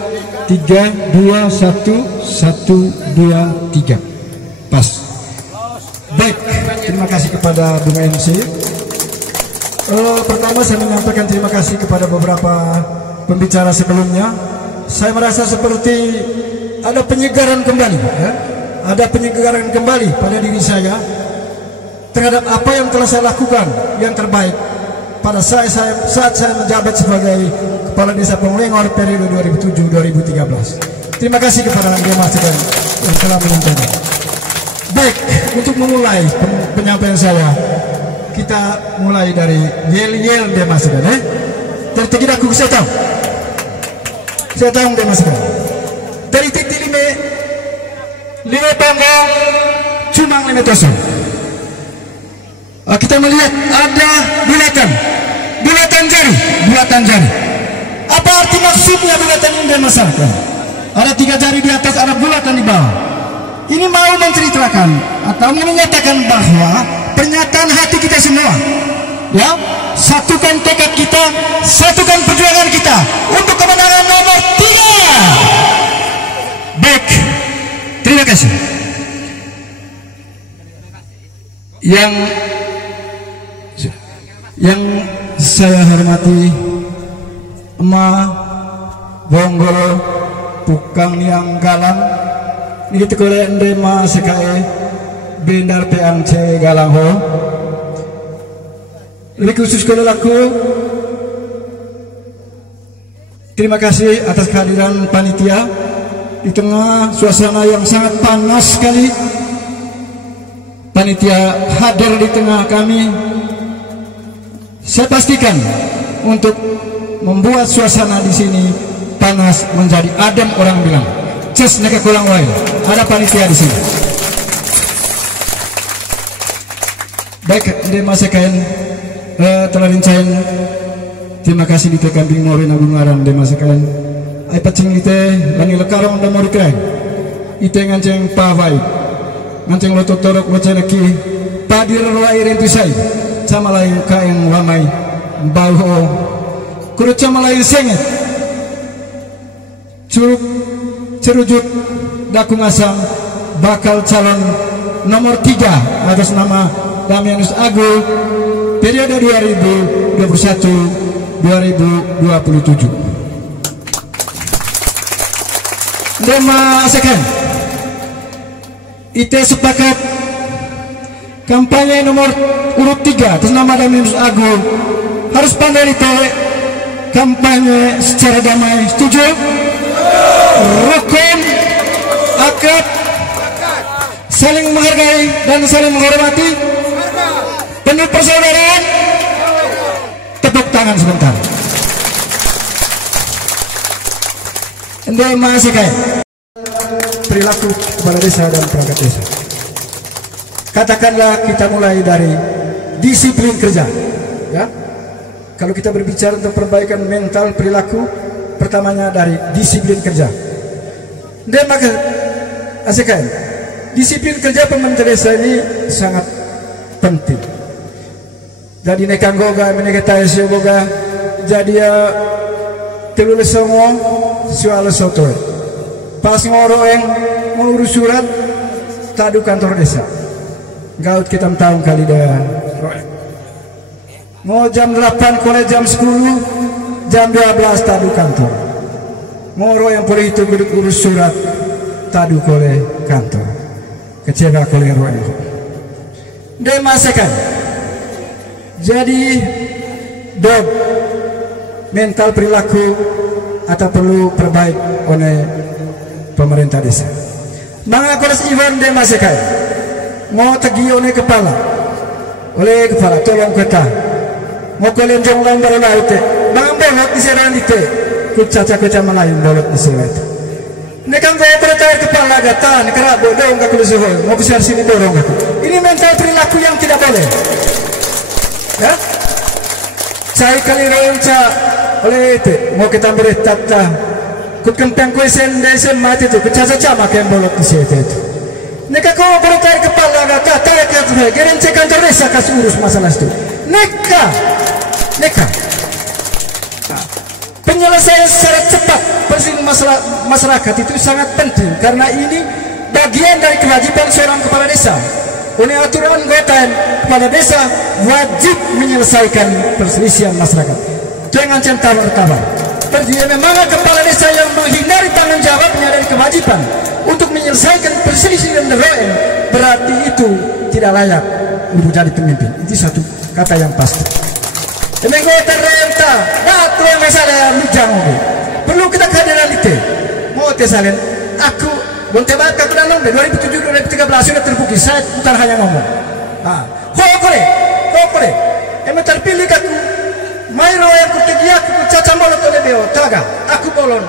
3 2 1 1 2 3 pas. Baik, terima kasih kepada Bung MC. Pertama saya menyampaikan terima kasih kepada beberapa pembicara sebelumnya. Saya merasa seperti ada penyegaran kembali, ya? Ada penyegaran kembali pada diri saya terhadap apa yang telah saya lakukan yang terbaik pada saat saya menjabat sebagai Kepala Desa Penglengor periode 2007-2013. Terima kasih kepada Demas yang telah menonton. Baik, untuk memulai penyampaian saya, kita mulai dari yel-yel Demas ya. Dari tiga aku saya tahu Demas dari titik lima panggung cuma 5 tosong. Kita melihat ada bulatan jari. Apa arti maksudnya bulatan ini dan masyarakat? Ada 3 jari di atas, ada bulatan di bawah. Ini mau menceritakan atau menyatakan bahwa pernyataan hati kita semua, ya, satukan tekad kita, satukan perjuangan kita untuk kemenangan nomor 3. Baik, terima kasih. Yang saya hormati Emak Bonggolo Pukang yang galang ini tekole endema sekae bendar peang ce galang ho. Lebih khusus kalau laku, terima kasih atas kehadiran panitia di tengah suasana yang sangat panas sekali. Panitia hadir di tengah kami. Saya pastikan untuk membuat suasana di sini panas menjadi adem, orang bilang. Ces neka kulang wae. Ada panitia di sini. Baik, di masa kain telah rincain. Terima kasih di Kambing Norin Agung Aran di masa kain. ai pacing ite lani lekarong da mori kren ite nganceng pawai nganceng lo totorok lo ceneki padir ro air entusai sama lain ka yang lamai bau kudu sama lain senget curug cerujut daku ngasam bakal calon nomor 3 atas nama Damianus Agung periode 2021-2027. Dema asekan ite sepakat kampanye nomor urut 3 atas nama Damianus Agung harus pandai ite kampanye secara damai. Setuju? Rukun, akrab, saling menghargai dan saling menghormati, penuh persaudaraan. Tepuk tangan sebentar. Anda masih kayak perilaku kepala desa dan perangkat desa. Katakanlah kita mulai dari disiplin kerja, ya. Kalau kita berbicara tentang perbaikan mental perilaku, pertamanya dari disiplin kerja. Dan maka asekan disiplin kerja pemerintah desa ini sangat penting. Jadi nekang goga menekata esio goga jadi telule songo suala soto. Pas ngoroeng mau urus surat tadu kantor desa. Gaut kita tahun kali dah. Mau jam 8 kole jam 10 jam 12 tadu kantor. Moro yang boleh itu urus surat tadu kole kantor. Kecewa kole roe. Demasakan. Jadi dog mental perilaku atau perlu perbaik oleh pemerintah desa. Maka kolas Iwan demasakan. Mau tegi oleh kepala tolong kita. Mau kalian jonglang baru laut. Bang bolot di seran itu. Kucaca melayu bolot di seran itu. Nekang kau bertanya kepala gatan, kerap bodong kau kelusuhol. Mau besar sini dorong aku. Ini mental perilaku yang tidak boleh. Ya, saya kali ronca oleh itu mau kita beri tata. Kukempeng kue sen mati tu. Kucaca makan bolot di seran itu. Nekang kau bertanya kepala gatan, kata gerencek kantor desa kasih urus masalah itu. Neka. Penyelesaian secara cepat persing masyarakat itu sangat penting karena ini bagian dari kewajiban seorang kepala desa. Oleh aturan gotan kepala desa wajib menyelesaikan perselisihan masyarakat. Jangan centang-centang. Jadi memang kepala desa yang menghindari tanggung jawabnya dari kewajiban untuk menyelesaikan perselisihan rakyat berarti itu tidak layak untuk jadi pemimpin. Itu satu kata yang pasti. Emenggo terrenta, datu yang masalah mijang oke. Perlu kita kehadiran itu. Mau tesalen, aku bonte banget aku dalam 2007-2013 sudah terbukti. Saya bukan hanya ngomong. Kau boleh. Emang terpilih aku. Mairo yang kutegi aku caca bolot oleh beo. Taga, aku bolon.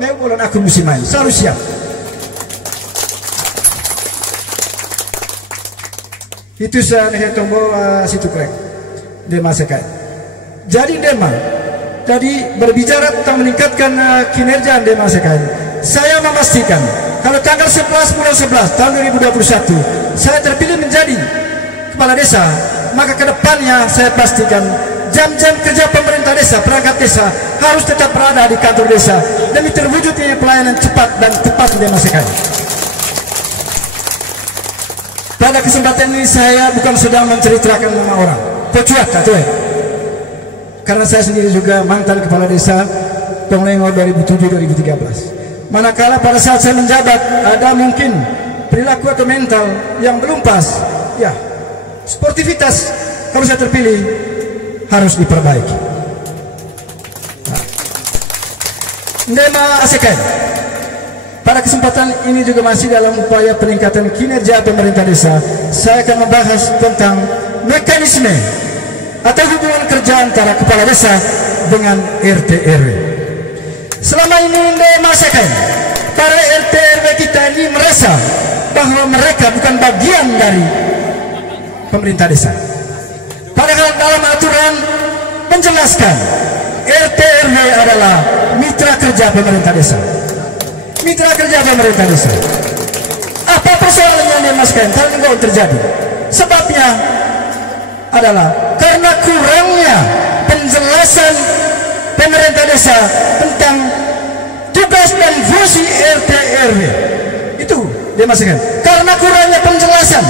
Meu bolon aku mesti main. Selalu siap. Itu saya nih tombol situ krek. Demasakan. Jadi berbicara tentang meningkatkan kinerja demasakan. Saya memastikan kalau tanggal 11 bulan 11 tahun 2021 saya terpilih menjadi kepala desa, maka kedepannya saya pastikan jam-jam kerja pemerintah desa, perangkat desa harus tetap berada di kantor desa demi terwujudnya pelayanan cepat dan tepat demasakan. Pada kesempatan ini saya bukan sedang menceritakan nama orang. Pecuat tuh. Karena saya sendiri juga mantan kepala desa Tonglengo 2007-2013. Manakala pada saat saya menjabat ada mungkin perilaku atau mental yang belum pas, ya sportivitas kalau saya terpilih harus diperbaiki. Ndema asekan. Pada kesempatan ini juga masih dalam upaya peningkatan kinerja pemerintah desa, saya akan membahas tentang mekanisme atau hubungan kerja antara kepala desa dengan RT RW. Selama ini masakan para RT RW kita ini merasa bahwa mereka bukan bagian dari pemerintah desa. Padahal dalam aturan menjelaskan RT RW adalah mitra kerja pemerintah desa. Mitra kerja pemerintah desa. Apa persoalannya nih Mas Ken? Kalau terjadi, sebabnya adalah karena kurangnya penjelasan pemerintah desa tentang tugas dan fungsi RT RW. Itu dia Mas Ken. Karena kurangnya penjelasan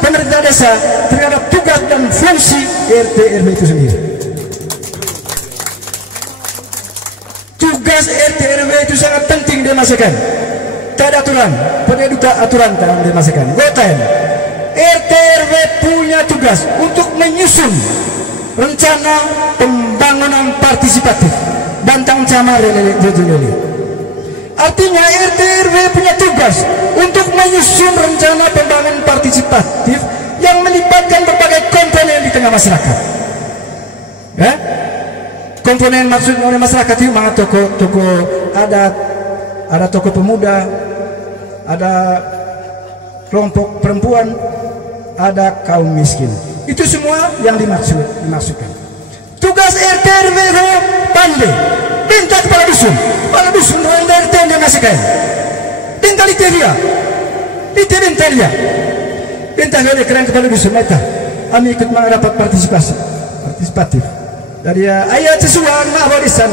pemerintah desa terhadap tugas dan fungsi RT RW itu sendiri. Tugas RT RW itu sangat penting dia Mas Ken. Tak ada aturan, pada duta aturan dalam dia Mas Ken. Goten. RT RW punya tugas untuk menyusun rencana pembangunan partisipatif Bantang Camar Lele. Artinya RT RW punya tugas untuk menyusun rencana pembangunan partisipatif yang melibatkan berbagai komponen di tengah masyarakat. Komponen maksudnya oleh masyarakat itu mana toko adat, ada toko pemuda, ada kelompok perempuan, ada kaum miskin. Itu semua yang dimaksudkan. Tugas RT RW pandai minta kepala dusun RT yang dimasukkan. Tinggal di dia, minta kalian kepala dusun mereka. Kami ikut merapat partisipatif. Dari ayat sesuai abodesan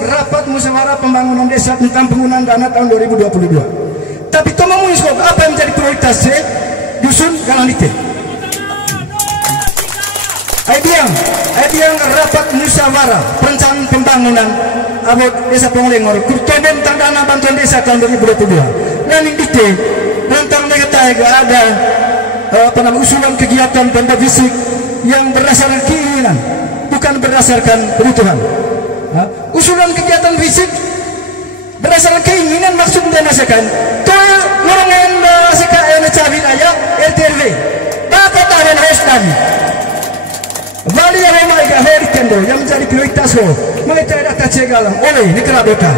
rapat musyawarah pembangunan desa tentang penggunaan dana tahun 2022. Tapi tomamu apa yang menjadi prioritas dusun Galanite? Ayat rapat musyawarah perencanaan pembangunan abot desa Ponglengor kurtoben tentang dana bantuan desa tahun 2022. Dan ini rentang negara ada usulan kegiatan benda fisik yang berdasarkan keinginan, bukan berdasarkan kebutuhan. Usulan kegiatan fisik berdasarkan keinginan maksudnya masakan. Toy ngorongan masakan cabin ayah RTRW. Maka tahan Hosdan. Bali yang mereka horikan yang menjadi prioritas lo. Mereka ada cegalang oleh negara bota.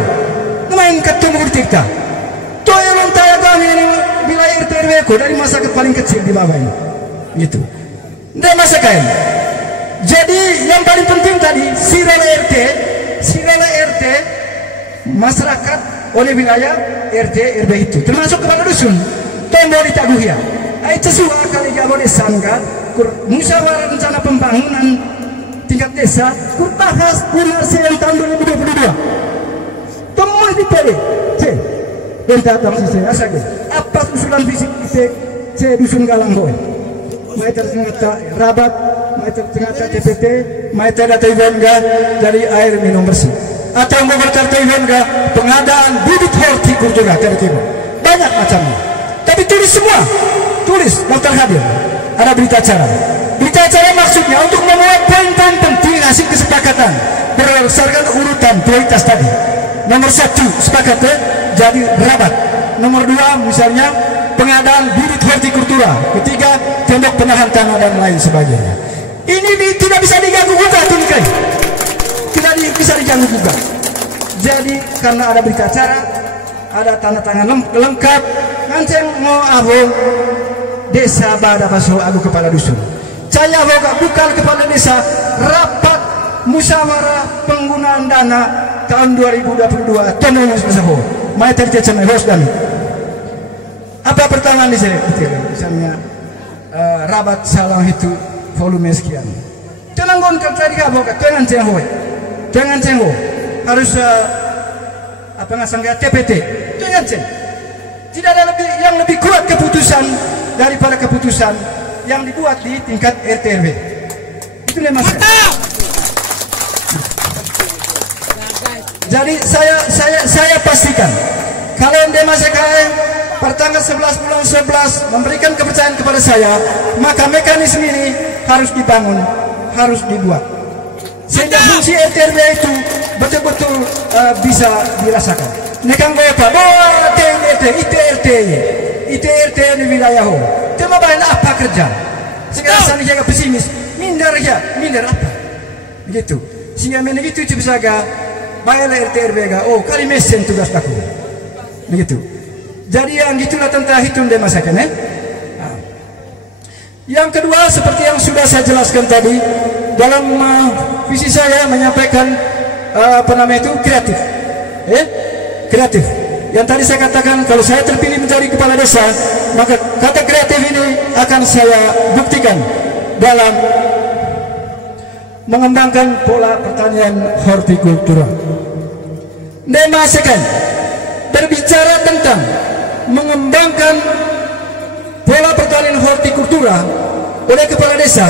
Main ketemu kita. Toy lontar kami ini bila RTRW ko dari masyarakat paling kecil di bawah ini. Gitu. Dan masakan. Jadi yang paling penting tadi Sirole RT masyarakat oleh wilayah RT RW itu termasuk kepala dusun tombol ditaguhia ayat sesuai kali boleh sangka musyawarah rencana pembangunan tingkat desa bahas yang tahun 2022 temuan di PD dan datang saya apa usulan fisik dusun Galanggoy mereka ternyata rabat mereka ternyata TPT mereka data Iwanga dari air minum bersih atau memberkati Iwanga pengadaan bibit hortikultura dari timur banyak macamnya tapi tulis semua daftar hadir ada berita acara maksudnya untuk memuat poin-poin penting hasil kesepakatan berdasarkan urutan prioritas tadi. Nomor 1 sepakatnya jadi rabat, nomor 2 misalnya pengadaan bibit hortikultura, ketiga tembok penahan tanah dan lain sebagainya. Ini tidak bisa diganggu gugat tuh tidak bisa diganggu gugat. Jadi karena ada berita acara, ada tanda tangan lengkap, nganceng mau abong desa Bada Paso aku kepala dusun. Saya bukan kepala desa rapat musyawarah penggunaan dana tahun 2022 tahun sebesaho. Mai tercecem host dan apa pertama di sini misalnya rabat salang itu volume sekian. Jangan gonkan tadi kabok, jangan cengho harus apa ngasangga TPT, jangan ceng. Tidak ada yang lebih kuat keputusan daripada keputusan yang dibuat di tingkat RT/RW. Itu memang jadi saya pastikan kalau DMSKM pertanggal 11 bulan 11 memberikan kepercayaan kepada saya, maka mekanisme ini harus dibangun, harus dibuat sehingga fungsi RT/RW itu betul-betul bisa dirasakan. Nekang apa? Bahwa ITRT di wilayah ho. Cuma bahan apa kerja? Sekarang sana jaga pesimis, minder apa? Begitu. Sehingga begitu itu bisa ga bayar RT/RW ga. Oh kali mesen tugas aku. Begitu. Jadi yang gitulah tentang hitung dan masakan Yang kedua seperti yang sudah saya jelaskan tadi dalam visi saya menyampaikan apa namanya itu kreatif, kreatif. Yang tadi saya katakan kalau saya terpilih menjadi kepala desa, maka kata kreatif ini akan saya buktikan dalam mengembangkan pola pertanian hortikultura. Tema second berbicara tentang mengembangkan pola pertanian hortikultura oleh kepala desa.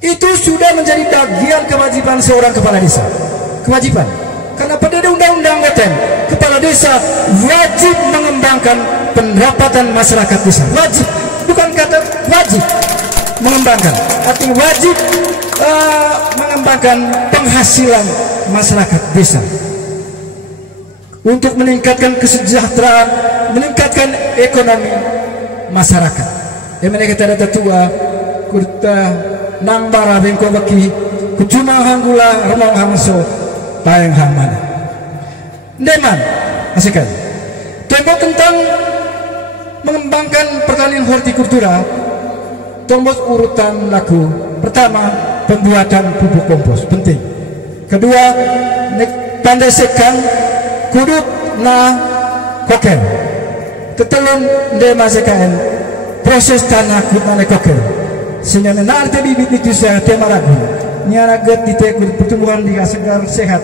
Itu sudah menjadi bagian kewajiban seorang kepala desa. Kewajiban. Karena pada undang-undang Weten, kepala desa wajib mengembangkan pendapatan masyarakat desa. Wajib, bukan kata wajib mengembangkan, artinya wajib mengembangkan penghasilan masyarakat desa untuk meningkatkan kesejahteraan, meningkatkan ekonomi masyarakat. Yang kita ada tua, kurta nang bara bengko baki, kucuma hanggula remong hamso, tayang hamana. Deman, asikan. Tembok tentang mengembangkan pertanian hortikultura. Tombol urutan laku. Pertama, pembuatan pupuk kompos penting. Kedua, pandai sekang kudut na koker. Ketelun dema sekaen proses tanah kudut koker. Sehingga nanti bibit itu saya tema ragu. Nyara get di tekur pertumbuhan di segar sehat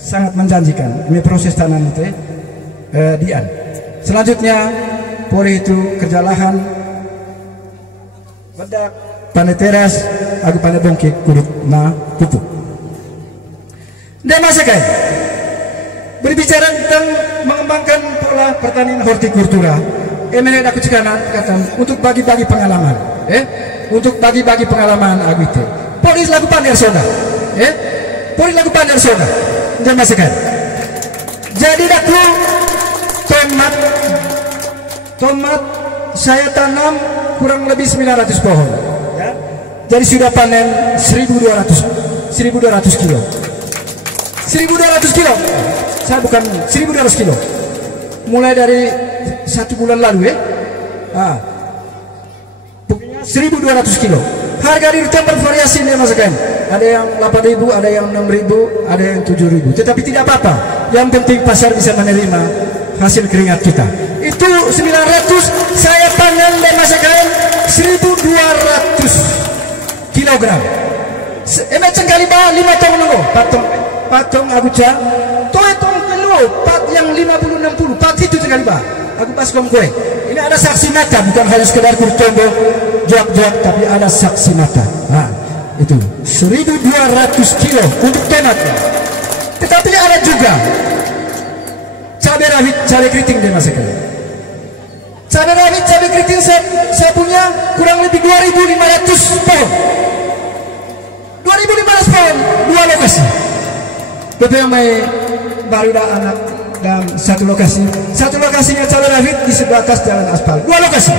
sangat menjanjikan. Ini proses tanah itu dian. Selanjutnya, boleh itu kerja lahan. Bedak, pandai teras, aku pandai bongkik kudut na pupuk. Dan masakan berbicara tentang mengembangkan pola pertanian hortikultura. Emenet aku cekanan kata untuk bagi-bagi pengalaman, untuk bagi-bagi pengalaman aku itu. Polis lagu pandai soda, polis lagu pandai soda. Dan masakan. Jadi aku tomat saya tanam kurang lebih 900 pohon, ya. Jadi sudah panen 1.200 kilo. 1.200 kilo. Saya bukan 1.200 kilo. Mulai dari 1 bulan lalu, 1.200 kilo. Harga di retail bervariasi nih Mas Ken. Ada yang 8.000, ada yang 6.000, ada yang 7.000. Tetapi tidak apa-apa. Yang penting pasar bisa menerima hasil keringat kita. Itu 900, saya panen dan masakan 1.200 kilogram. Emak cengkali bah 5 tong nunggu, patong aku cak, toh tong kelu, pat yang 50-60, pat itu cengkali bah. Aku pas kom kue. Ini ada saksi mata, bukan hanya sekedar kurtombo, jawab-jawab, tapi ada saksi mata. Nah, itu 1.200 kilo untuk tomatnya. Tetapi ada juga cabai rawit, cabai keriting dan masakan. Cabai rawit, cabai keriting saya punya kurang lebih 2.500 pohon. 2.500 pohon, 2 lokasi. Betul yang baru dah anak dan satu lokasi. Satu lokasinya cabai rawit di sebelah atas jalan aspal. 2 lokasi.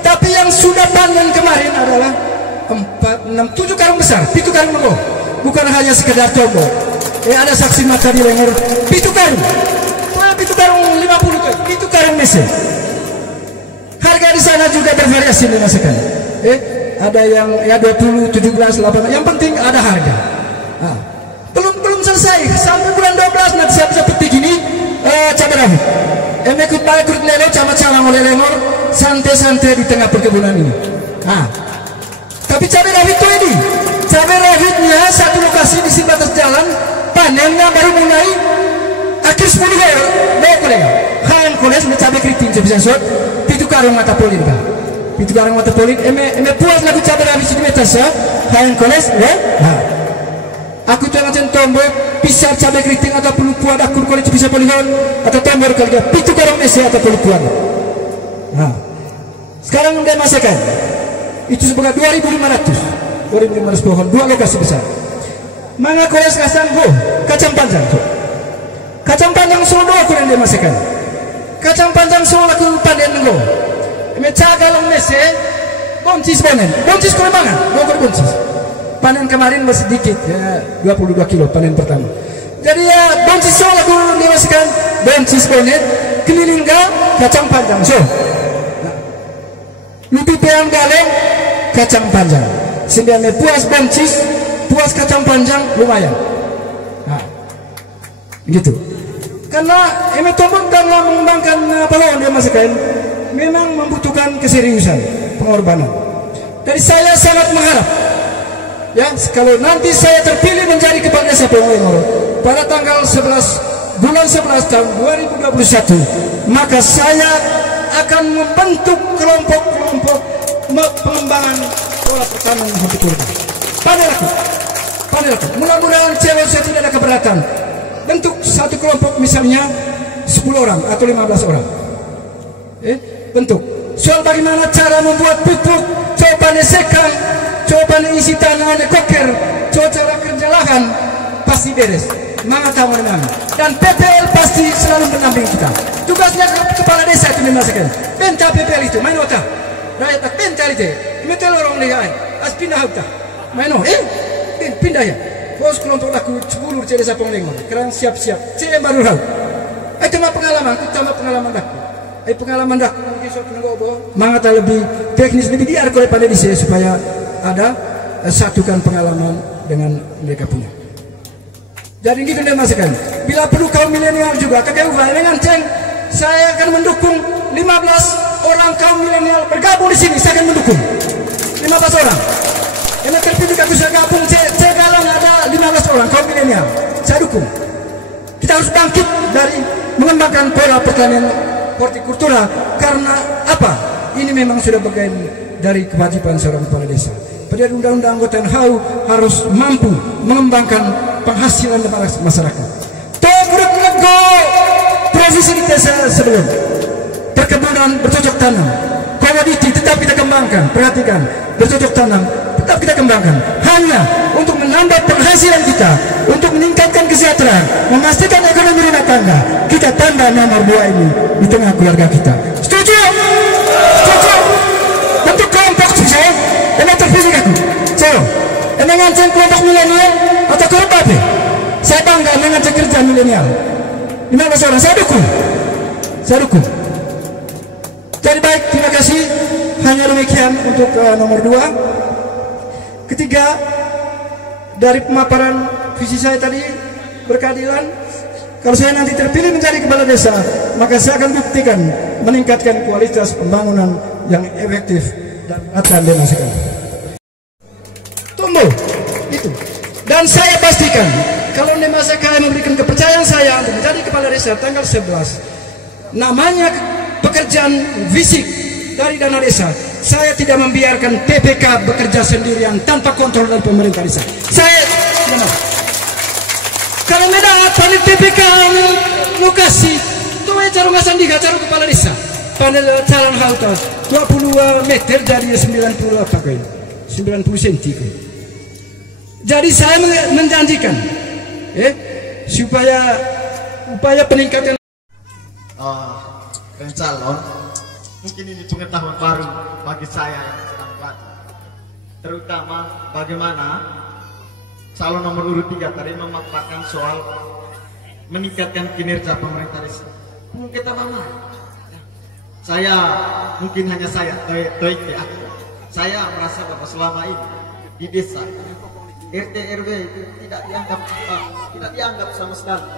Tapi yang sudah panen kemarin adalah 4, 6, 7 karung besar, 7 karung nunggu. Bukan hanya sekedar tombol. Ada saksi mata di leher, 7 karung. 7 karung 50 tuh, 7 karung mesin. Harga di sana juga bervariasi dirasakan. Ada yang ya 20, 17, 18. Yang penting ada harga. Belum selesai sampai bulan 12 nanti siap seperti gini cabai rawit. Ikut lelo camat-calang oleh lengor santai-santai di tengah perkebunan ini. Tapi cabai rawit itu ini. Cabai rawitnya satu lokasi di sebatas jalan, panennya baru mulai akhir 10 hari. Baik kolega. Hayang koles cabai keriting bisa sot. Pitu karung mata polin kan. Pitu karung mata polin. Eme puas lagu cabai rawit di metas ya. Hayang koles ya. Aku jangan tomboy pisar cabai keriting atau pelupuan akur koles bisa polihon atau tombor kali pitu karung mese atau pelupuan. Sekarang dia masakan. Itu sebagai 2.500 pohon, 2 lokasi besar. Mangga koles kasang ho, kacang panjang ho. Kacang panjang solo aku yang dia masakan. Kacang panjang solo aku panen ho. Meca galong mese, boncis panen. Boncis kau mana? Bogor boncis. Panen kemarin masih sedikit, ya 22 kilo panen pertama. Jadi ya boncis solo aku dia masakan. Boncis panen, keliling kacang panjang so. Lupi peang galeng kacang panjang. Sehingga puas bencis, puas kacang panjang lumayan. Nah, gitu. Karena ini tombol dalam mengembangkan pahlawan dia masih kain memang membutuhkan keseriusan, pengorbanan. Dari saya sangat mengharap, ya, kalau nanti saya terpilih menjadi kepala desa Ponorogo pada tanggal 11 bulan 11 tahun 2021, maka saya akan membentuk kelompok-kelompok pengembangan pola pertanian hortikultura. Pada aku, mudah-mudahan cewek saya tidak ada keberatan. Bentuk satu kelompok misalnya 10 orang atau 15 orang. Bentuk. Soal bagaimana cara membuat pupuk, coba sekang, coba isi tanah, koker, coba cara kerja lahan, pasti beres. Mengatakan kami. Dan PPL pasti selalu mendampingi kita. Tugasnya kepala desa itu dimasukkan. Benta PPL itu, main otak. Rakyat tak benta itu. Metel orang lihat, as pindah otak. Main pindah ya. Bos kelompok laku 10 di desa Ponorogo. Kerang siap-siap. Saya baru tahu. Itu mah pengalaman, tambah pengalaman dah. Pengalaman dah. Mangata lebih teknis, lebih diar oleh pada di saya supaya ada satukan pengalaman dengan mereka punya. Jadi gitu dia masukkan. Bila perlu kaum milenial juga, kakek ubah dengan ceng, saya akan mendukung 15 orang kaum milenial bergabung di sini. Saya akan mendukung 15 orang. Karena terpilih aku saya gabung, saya galang ada 15 orang kaum milenial. Saya dukung. Kita harus bangkit dari mengembangkan pola pertanian hortikultura. Karena apa? Ini memang sudah bagian dari kewajiban seorang kepala desa. Pada undang-undang anggota NHU harus mampu mengembangkan penghasilan masyarakat. Tobruk nego profesi di desa sebelum perkebunan bercocok tanam, komoditi tetap kita kembangkan. Perhatikan, bercocok tanam tetap kita kembangkan. Hanya untuk menambah penghasilan kita, untuk meningkatkan kesejahteraan, memastikan ekonomi rumah tangga, kita tambah nomor 2 ini di tengah keluarga kita. Setuju? Setuju? Bentuk kelompok saya, dan terpilih aku. Saya, mengancam kelompok milenial atau kelompok apa? Saya bangga mengancam kerja milenial. 15 orang, saya dukung. Saya dukung. Jadi baik, terima kasih. Hanya demikian untuk nomor 2. Ketiga, dari pemaparan visi saya tadi berkeadilan, kalau saya nanti terpilih menjadi kepala desa, maka saya akan buktikan meningkatkan kualitas pembangunan yang efektif dan akan dimasukkan. Tumbuh itu. Dan saya pastikan kalau masa kalian memberikan kepercayaan saya untuk menjadi kepala desa tanggal 11, namanya pekerjaan fisik dari dana desa, saya tidak membiarkan PPK bekerja sendirian tanpa kontrol dari pemerintah desa. Saya tidak mau. Kalau mendapat panel PPK ini lokasi, itu aja rumah sandiga cara kepala desa. Panel calon halte 20 meter jadi 90 apa kain, 90 cm. Jadi saya menjanjikan, supaya upaya peningkatan. Calon mungkin ini pengetahuan baru bagi saya yang sedang belajar, terutama bagaimana calon nomor urut 3 tadi memaparkan soal meningkatkan kinerja pemerintah desa. Mungkin kita mana? Saya mungkin hanya saya saya merasa bahwa selama ini di desa RT RW itu tidak dianggap sama sekali.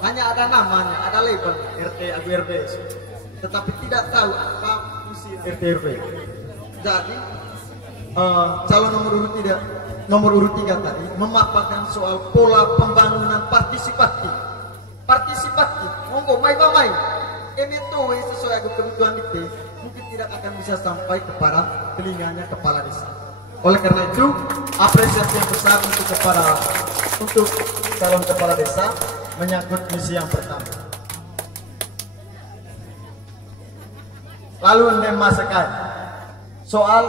Hanya ada namanya, ada label RT RW, tetapi tidak tahu apa fungsi RT RW. Jadi calon nomor urut 3 tadi memaparkan soal pola pembangunan partisipatif. Monggo mai itu sesuai kebutuhan itu mungkin tidak akan bisa sampai kepada telinganya kepala desa. Oleh karena itu apresiasi yang besar untuk calon kepala desa menyangkut misi yang pertama. Lalu memasakan soal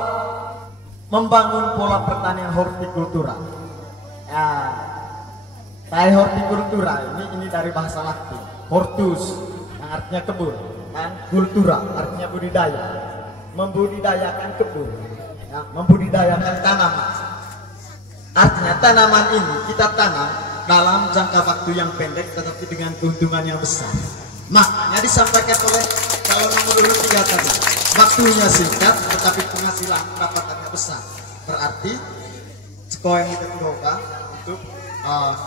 membangun pola pertanian hortikultura. Hortikultura ini dari bahasa Latin, hortus yang artinya kebun, dan kultura artinya budidaya, membudidayakan kebun, membudidayakan tanaman. Artinya tanaman ini kita tanam dalam jangka waktu yang pendek tetapi dengan keuntungan yang besar. Makanya disampaikan oleh calon nomor urut 3 tadi, waktunya singkat tetapi penghasilan pendapatannya besar. berarti sekolah yang kita untuk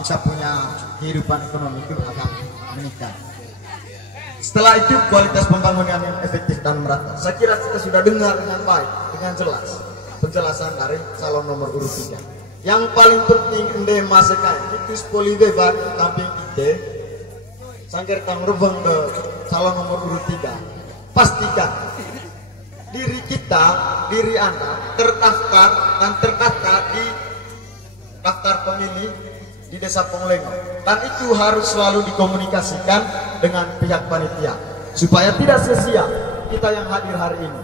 kita punya kehidupan ekonomi itu akan meningkat. Setelah itu kualitas pembangunan yang efektif dan merata. Saya kira kita sudah dengar dengan baik, dengan jelas penjelasan dari calon nomor urut 3. Yang paling penting ende masakan itu polibebar tamping ide sangker tang rebeng ke calon nomor urut 3. Pastikan diri kita, diri Anda terdaftar dan terdaftar di daftar pemilih di Desa Ponglengo, dan itu harus selalu dikomunikasikan dengan pihak panitia supaya tidak sia-sia kita yang hadir hari ini.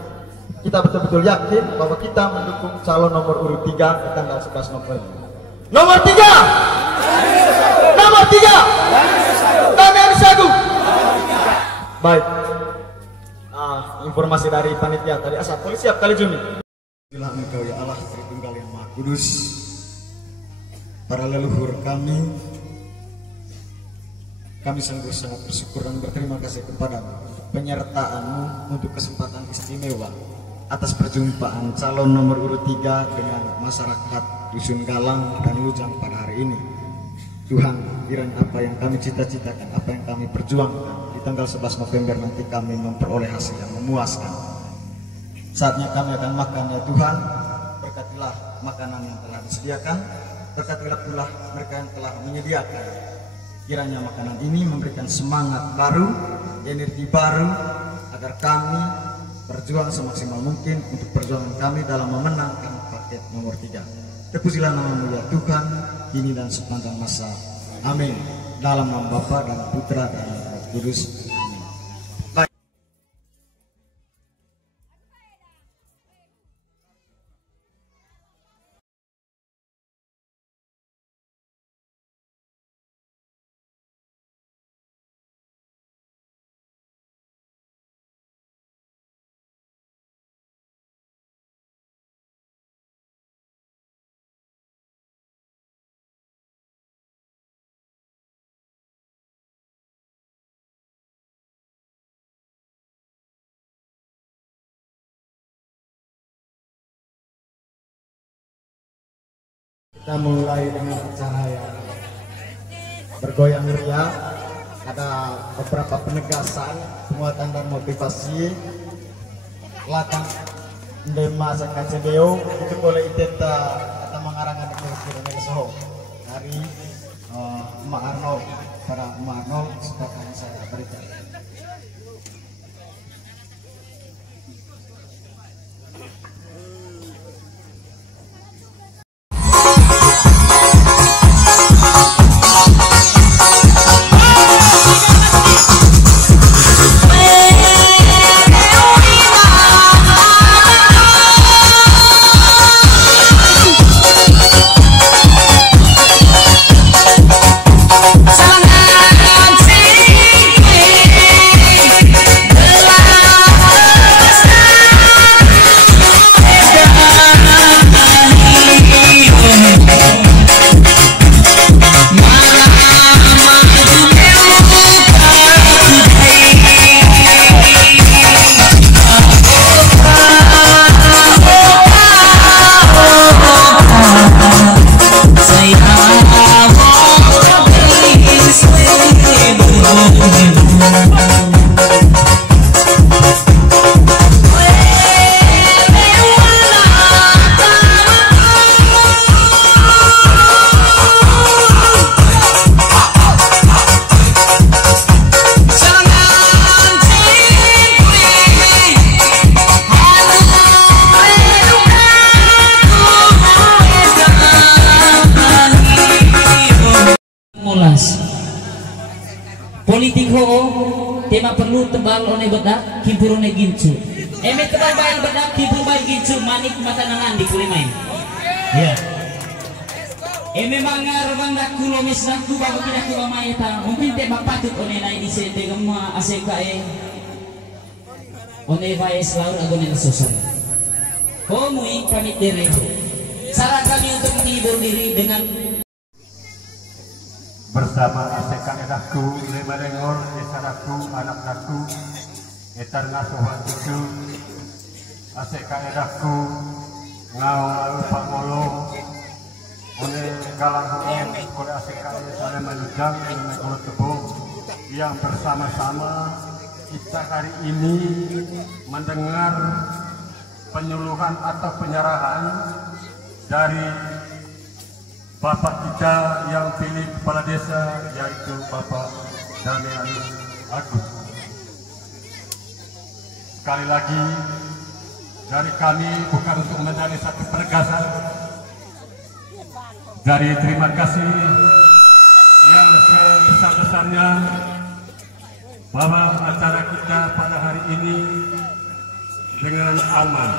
Kita betul-betul yakin bahwa kita mendukung calon nomor urut 3 di tanggal 11 November. Nomor 3. Nomor 3. Damian Sagu. Baik. Informasi dari panitia tadi asal polisi siap kali Juni. Bila Engkau ya Allah Tritunggal yang Maha Kudus, para leluhur kami sungguh sangat bersyukur dan berterima kasih kepadamu penyertaan-Mu untuk kesempatan istimewa atas perjumpaan calon nomor urut 3 dengan masyarakat Dusun Galang dan Lujang pada hari ini. Tuhan, kiranya apa yang kami cita-citakan, apa yang kami perjuangkan di tanggal 11 November nanti kami memperoleh hasil yang memuaskan. Saatnya kami akan makan ya Tuhan, berkatilah makanan yang telah disediakan, berkatilah pula mereka yang telah menyediakan. Kiranya makanan ini memberikan semangat baru, energi baru, agar kami berjuang semaksimal mungkin untuk perjuangan kami dalam memenangkan paket nomor 3. Terpujilah nama-Mu ya Tuhan, kini dan sepanjang masa. Amin. Dalam nama Bapa dan Putra dan Roh Kudus. Amin. Kita mulai dengan acara yang bergoyang ria. Ada beberapa penegasan, penguatan dan motivasi. Latang Ndema Sakacebeo itu boleh iteta atau mengarangkan kira-kira soho dari Emak Arnold. Para Emak Arnold akan saya berikan. Politik ho tema perlu tebal one bedak kibur one gincu. Eme tebal bayi bedak kibur bayi gincu manik mata nangan di kulimain. Ya. Eme mangar bangdak kulo misnaku bago tidak kulo mayeta. Mungkin tema patut one nai di sete gema asekae. One bayi selalu agone susah. Ho mui pamit diri. Saran kami untuk menghibur diri dengan bersama asekan edahku lima lengor esadaku anak daku etar ngasuhan cucu asekan edahku ngau Pak Molo oleh galang oleh ASKI saya Manujang Negoro Tebung yang bersama-sama kita hari ini mendengar penyuluhan atau penyerahan dari Bapak kita yang pilih kepala desa, yaitu Bapak Damian Agus. Sekali lagi dari kami bukan untuk menjadi satu penegasan, dari terima kasih yang sebesar-besarnya bahwa acara kita pada hari ini dengan aman,